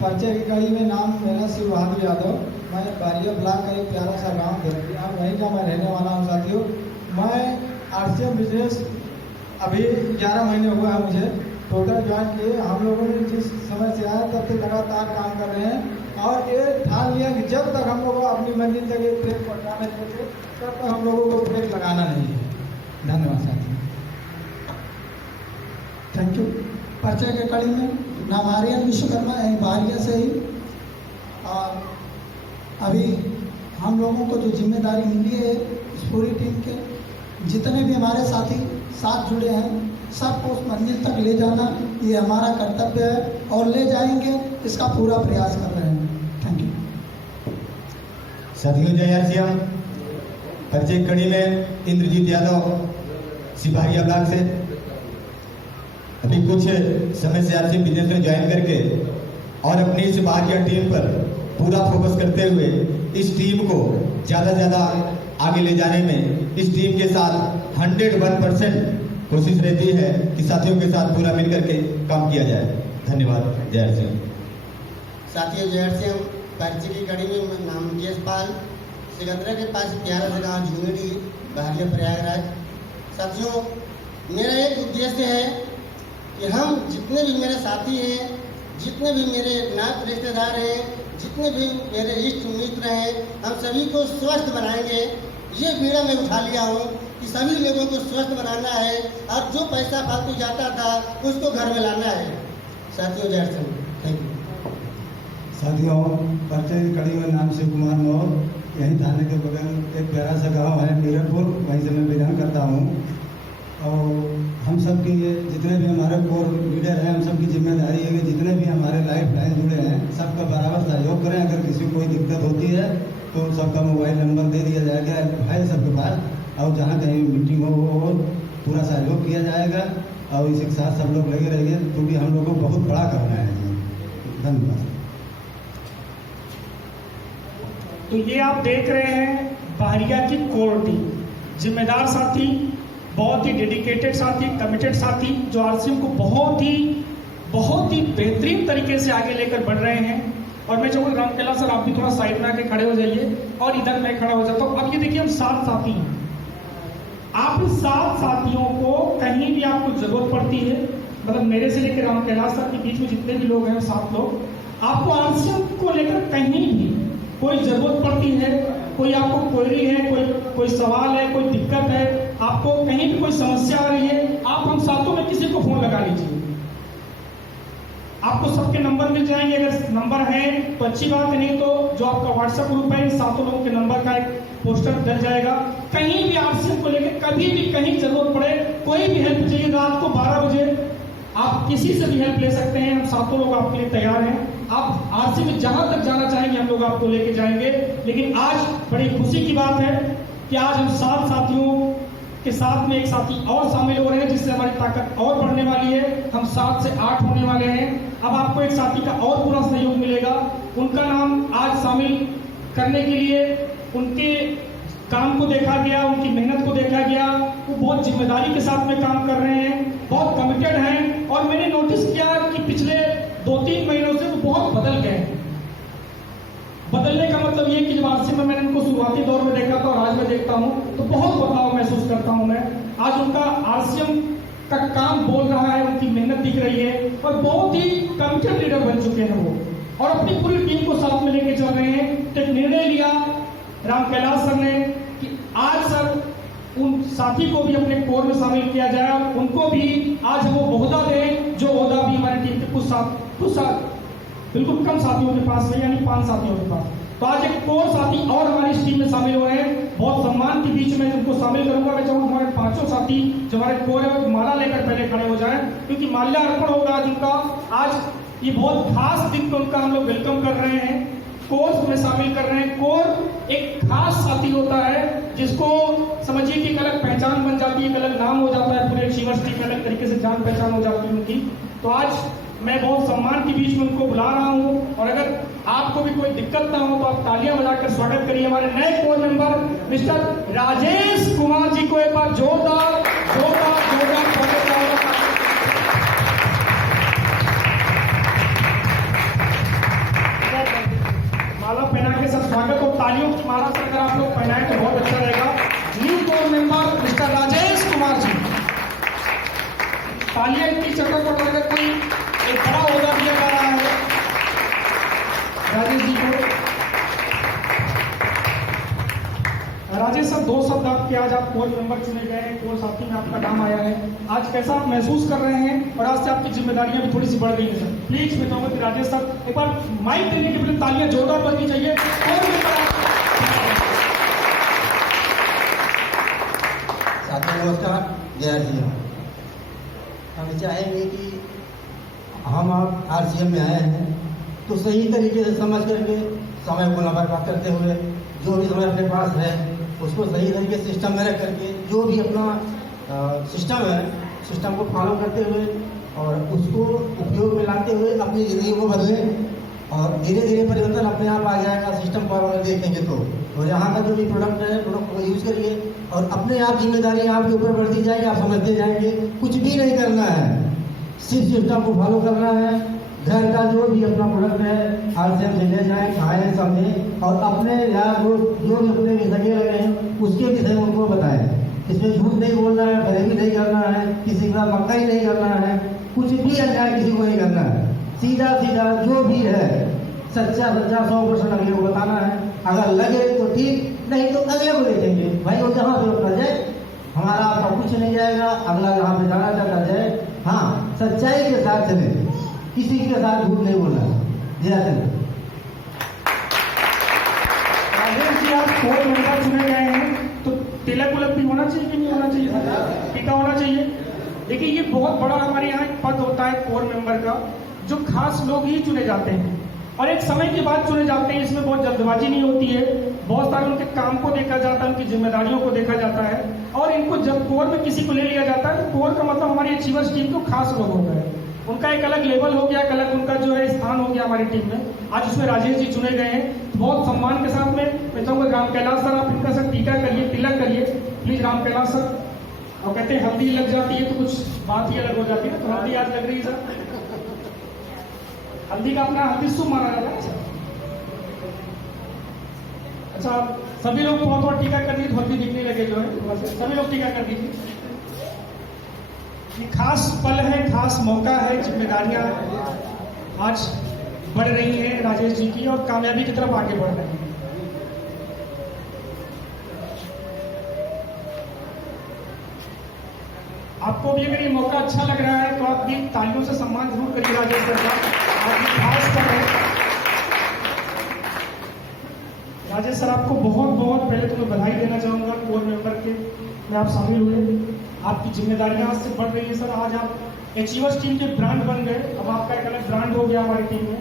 परिचय की कड़ी में नाम मेरा शिव बहादुर यादव, मैं बाहरिया ब्लॉक का एक प्यारा सा गाँव देवरिया, वहीं का मैं रहने वाला हूँ। साथियों, मैं RCM बिजनेस अभी 11 महीने हुआ है मुझे टोटल ज्वाइन किए। हम लोगों ने जिस समय से आया तब से लगातार काम कर रहे हैं और ये ठान लिया कि जब तक हम लोग अपनी मंजिल तक एक ब्रेक पहुँचा नहीं देते तब तक हम लोगों को ब्रेक लगाना नहीं है। धन्यवाद साथियों। Thank you. परिचय के कड़ी में नाम आर्यन विश्वकर्मा है, बाहरिया से ही। और अभी हम लोगों को जो जिम्मेदारी मिली है इस पूरी टीम के जितने भी हमारे साथी साथ जुड़े हैं सबको उस मंजिल तक ले जाना ये हमारा कर्तव्य है और ले जाएंगे, इसका पूरा प्रयास कर रहे हैं। Thank you. साथियों, जय RCM। परिचय कड़ी में इंद्रजीत यादव, सिपाहिया ब्लॉक से। अभी कुछ समय से RCM बिजनेस में ज्वाइन करके और अपनी सिपाहिया टीम पर पूरा फोकस करते हुए इस टीम को ज़्यादा से ज़्यादा आगे ले जाने में इस टीम के साथ 101% कोशिश रहती है कि साथियों के साथ पूरा मिलकर के काम किया जाए। धन्यवाद। जय RCM। साथियों, जय RCM। परिचय की कड़ी में नाम यशपाल, सिकंदरा के पास प्यारा सा गाँव झुंगड़ी, बाहरिया प्रयागराज। साथियों, मेरा एक उद्देश्य है कि हम जितने भी मेरे साथी हैं, जितने भी मेरे नात रिश्तेदार हैं, जितने भी मेरे इष्ट मित्र हैं, हम सभी को स्वस्थ बनाएंगे। ये बीड़ा मैं उठा लिया हूँ कि सभी लोगों को स्वस्थ बनाना है और जो पैसा फालतू जाता था उसको घर में लाना है। साथियों, जय RCM। Thank you. साथियों, परिचय की कड़ी में नाम शिव कुमार मौर्य, यहीं थाने के बगल एक प्यारा सा गाँव है मीरपुर, वहीं से मैं बिलोंग करता हूँ। और हम सब की ये जितने भी हमारे कोर लीडर हैं, हम सब की जिम्मेदारी है कि जितने भी हमारे लाइफ लाइन जुड़े हैं सबका बराबर सहयोग करें। अगर किसी को कोई दिक्कत होती है तो सबका मोबाइल नंबर दे दिया जाएगा है सबके पास, और जहाँ कहीं मीटिंग हो पूरा सहयोग किया जाएगा और इसी के साथ सब लोग लगे रहिए, क्योंकि हम लोग को बहुत बड़ा करना है। धन्यवाद। तो ये आप देख रहे हैं बाहरिया की कोर टीम, जिम्मेदार साथी, बहुत ही डेडिकेटेड साथी, कमिटेड साथी, जो RCM को बहुत ही बेहतरीन तरीके से आगे लेकर बढ़ रहे हैं। और मैं चाहूँगा राम कैलाश सर आप भी थोड़ा साइड में आके खड़े हो जाइए और इधर मैं खड़ा हो जाता हूँ। अब ये देखिए, हम 7 साथी हैं। आप 7 साथियों को कहीं भी आपको जरूरत पड़ती है, मतलब मेरे से लेकर राम कैलाश सर के बीच में जितने भी लोग हैं 7 लोग, आपको RCM को लेकर कहीं भी कोई जरूरत पड़ती है, कोई आपको क्वेरी है, कोई सवाल है, कोई दिक्कत है, आपको कहीं भी कोई समस्या आ रही है, आप हम सातों में किसी को फोन लगा लीजिए, आपको सबके नंबर मिल जाएंगे। अगर नंबर है तो अच्छी बात है, नहीं तो जो आपका व्हाट्सएप ग्रुप है 7 लोगों के नंबर का एक पोस्टर डल जाएगा। कहीं भी RCM को लेकर कभी भी कहीं जरूरत पड़े, कोई भी हेल्प चाहिए, रात को 12 बजे आप किसी से भी हेल्प ले सकते हैं। हम 7 लोग आपके लिए तैयार हैं। आप RCM में जहां तक जाना चाहेंगे हम लोग आपको लेके जाएंगे। लेकिन आज बड़ी खुशी की बात है कि आज हम 7 साथियों के साथ में एक साथी और शामिल हो रहे हैं, जिससे हमारी ताकत और बढ़ने वाली है। हम 7 से 8 होने वाले हैं। अब आपको एक साथी का और पूरा सहयोग मिलेगा। उनका नाम आज शामिल करने के लिए उनके काम को देखा गया, उनकी मेहनत को देखा गया। वो बहुत जिम्मेदारी के साथ में काम कर रहे हैं, बहुत कमिटेड हैं, और मैंने नोटिस किया कि पिछले 2-3 महीनों से वो बहुत बदल गए हैं। बदलने का मतलब ये कि जब आरसीएम में मैंने उनको शुरुआती दौर में देखा था और आज मैं देखता हूँ तो बहुत बदलाव महसूस करता हूँ मैं। आज उनका आरसीएम का काम बोल रहा है, उनकी मेहनत दिख रही है, और बहुत ही कमिटेड लीडर बन चुके हैं वो, और अपनी पूरी टीम को साथ में लेके चल रहे हैं। तो एक निर्णय लिया राम कैलाश सर ने कि आज सर उन साथी को भी अपने कोर में शामिल किया जाए, और उनको भी आज वो ओहदा दें जो ओहदा भी हमारी टीम के कुछ साथ बिल्कुल कम साथियों के पास है, यानी 5 साथियों के पास। तो आज एक कोर साथी और हमारी इस टीम में शामिल हो रहे हैं। बहुत सम्मान के बीच में उनको शामिल करूंगा। मैं चाहूंगा हमारे 5 साथी जो हमारे कोर है वो माला लेकर पहले खड़े हो जाएं, क्योंकि माल्यार्पण होगा आज उनका। आज ये बहुत खास दिन पर उनका हम लोग वेलकम कर रहे हैं, कोर में शामिल कर रहे हैं। कोर एक खास साथी होता है जिसको समझिए कि एक अलग पहचान बन जाती है, एक अलग नाम हो जाता है, पूरे अचीवर्स टीम में अलग तरीके से जान पहचान हो जाती है उनकी। तो आज मैं बहुत सम्मान के बीच में उनको बुला रहा हूं, और अगर आपको भी कोई दिक्कत ना हो तो आप तालियां बजाकर स्वागत करिए हमारे नए core member mister Rajesh Kumar ji को। एक बार जोरदार माला पहना के सब स्वागत, और तालियों की माला से अगर आप लोग पहनाएं तो बहुत अच्छा रहेगा। New core member mister Rajesh Kumar ji, तालियां की चक्कर को लगाकर कोई एक बड़ा ओहदा दिया जा रहा है राजेश जी को। राजेश सर, 2 शब्द आपके। आज आप कोर मेंबर चुने गए हैं, कोर साथी में आपका नाम आया है, आज कैसा आप महसूस कर रहे हैं, और आज से आपकी जिम्मेदारियां भी थोड़ी सी बढ़ गई है सर। प्लीज मैं चाहूंगा कि राजेश सर एक बार माइक देने के लिए तालियां जोरदार बननी चाहिए। साथियों नमस्कार, जय जी। हम चाहेंगे कि हम आप आरसीएम में आए हैं तो सही तरीके से समझ करके समय को न बर्बाद करते हुए जो भी समय अपने पास है उसको सही तरीके से सिस्टम में रख करके जो भी अपना सिस्टम है सिस्टम को फॉलो करते हुए और उसको उपयोग में लाते हुए अपनी ज़िंदगी को बदलें, और धीरे धीरे परिवर्तन अपने आप आ जाएगा सिस्टम को अगर देखेंगे तो। और यहाँ का जो भी प्रोडक्ट है प्रोडक्ट को यूज़ करिए और अपने आप जिम्मेदारी आपके ऊपर बढ़ती जाएगी, आप समझते जाएंगे। कुछ भी नहीं करना है, सिर्फ सिस्टम को फॉलो करना है। घर का जो भी अपना प्रोडक्ट है आरसीएम से ले जाएं, खाएं, समझें, और अपने यार दोस्त जो भी अपने सगे लगे हैं उसके विषय में उनको बताएं। इसमें झूठ नहीं बोलना है, फरेबी नहीं करना है, किसी का मक्का ही नहीं करना है, कुछ भी अन्याय किसी को नहीं करना है। सीधा सीधा जो भी है सच्चा 100% अगले को बताना है। अगर लगे तो ठीक, नहीं तो अगले को देखेंगे। भाई वो जहाँ पे उठा जाए, हमारा आपका कुछ नहीं जाएगा, अगला जहाँ पे जाना चाहता जाए। हाँ, सच्चाई के साथ चले, किसी के साथ झूठ नहीं बोलना है। राजेश जी, आप कोर मेंबर चुने गए हैं तो तिलक उलक भी होना चाहिए कि नहीं होना चाहिए? टीका होना चाहिए। देखिए, ये बहुत बड़ा हमारे यहाँ एक पद होता है कोर मेंबर का, जो खास लोग ही चुने जाते हैं और एक समय के बाद चुने जाते हैं। इसमें बहुत जल्दबाजी नहीं होती है, बहुत सारे उनके काम को देखा जाता है, उनकी जिम्मेदारियों को देखा जाता है। और इनको जब कोर में किसी को ले लिया जाता है तो कोर का मतलब हमारी अचीवर्स टीम को खास लोग हो गए, उनका एक अलग लेवल हो गया, एक अलग उनका जो है स्थान हो गया हमारी टीम में। आज उसमें राजेश जी चुने गए हैं तो बहुत सम्मान के साथ में मैं चाहूँगा राम कैलाश सर, आप इनका सर टीका करिए, तिलक करिए प्लीज राम कैलाश सर। और कहते हैं हल्दी लग जाती है तो कुछ बात ही अलग हो जाती है ना, तो हल्दी आज लग रही है सर। हल्दी का अपना हल्दी शुभ माना जाता है। अच्छा, सभी लोग थोड़ा टीका कर दीजिए, हल्दी दिखने लगे जो है, सभी लोग टीका कर दीजिए। ये खास पल है, खास मौका है, जिम्मेदारियां आज बढ़ रही हैं राजेश जी की और कामयाबी की तरफ आगे बढ़ रहे हैं। आपको भी अगर ये मौका अच्छा लग रहा है तो आप भी तालियों से सम्मान जरूर करिए राजेश सर का। आप भी खास कर रहे हैं राजेश सर, आपको बहुत बहुत पहले तो मैं बधाई देना चाहूँगा कोर मेंबर के में आप शामिल हुए। आपकी जिम्मेदारियां आज से बढ़ रही है सर। आज आप अचीवर्स टीम के ब्रांड बन गए, अब आपका एक अलग ब्रांड हो गया हमारी टीम में।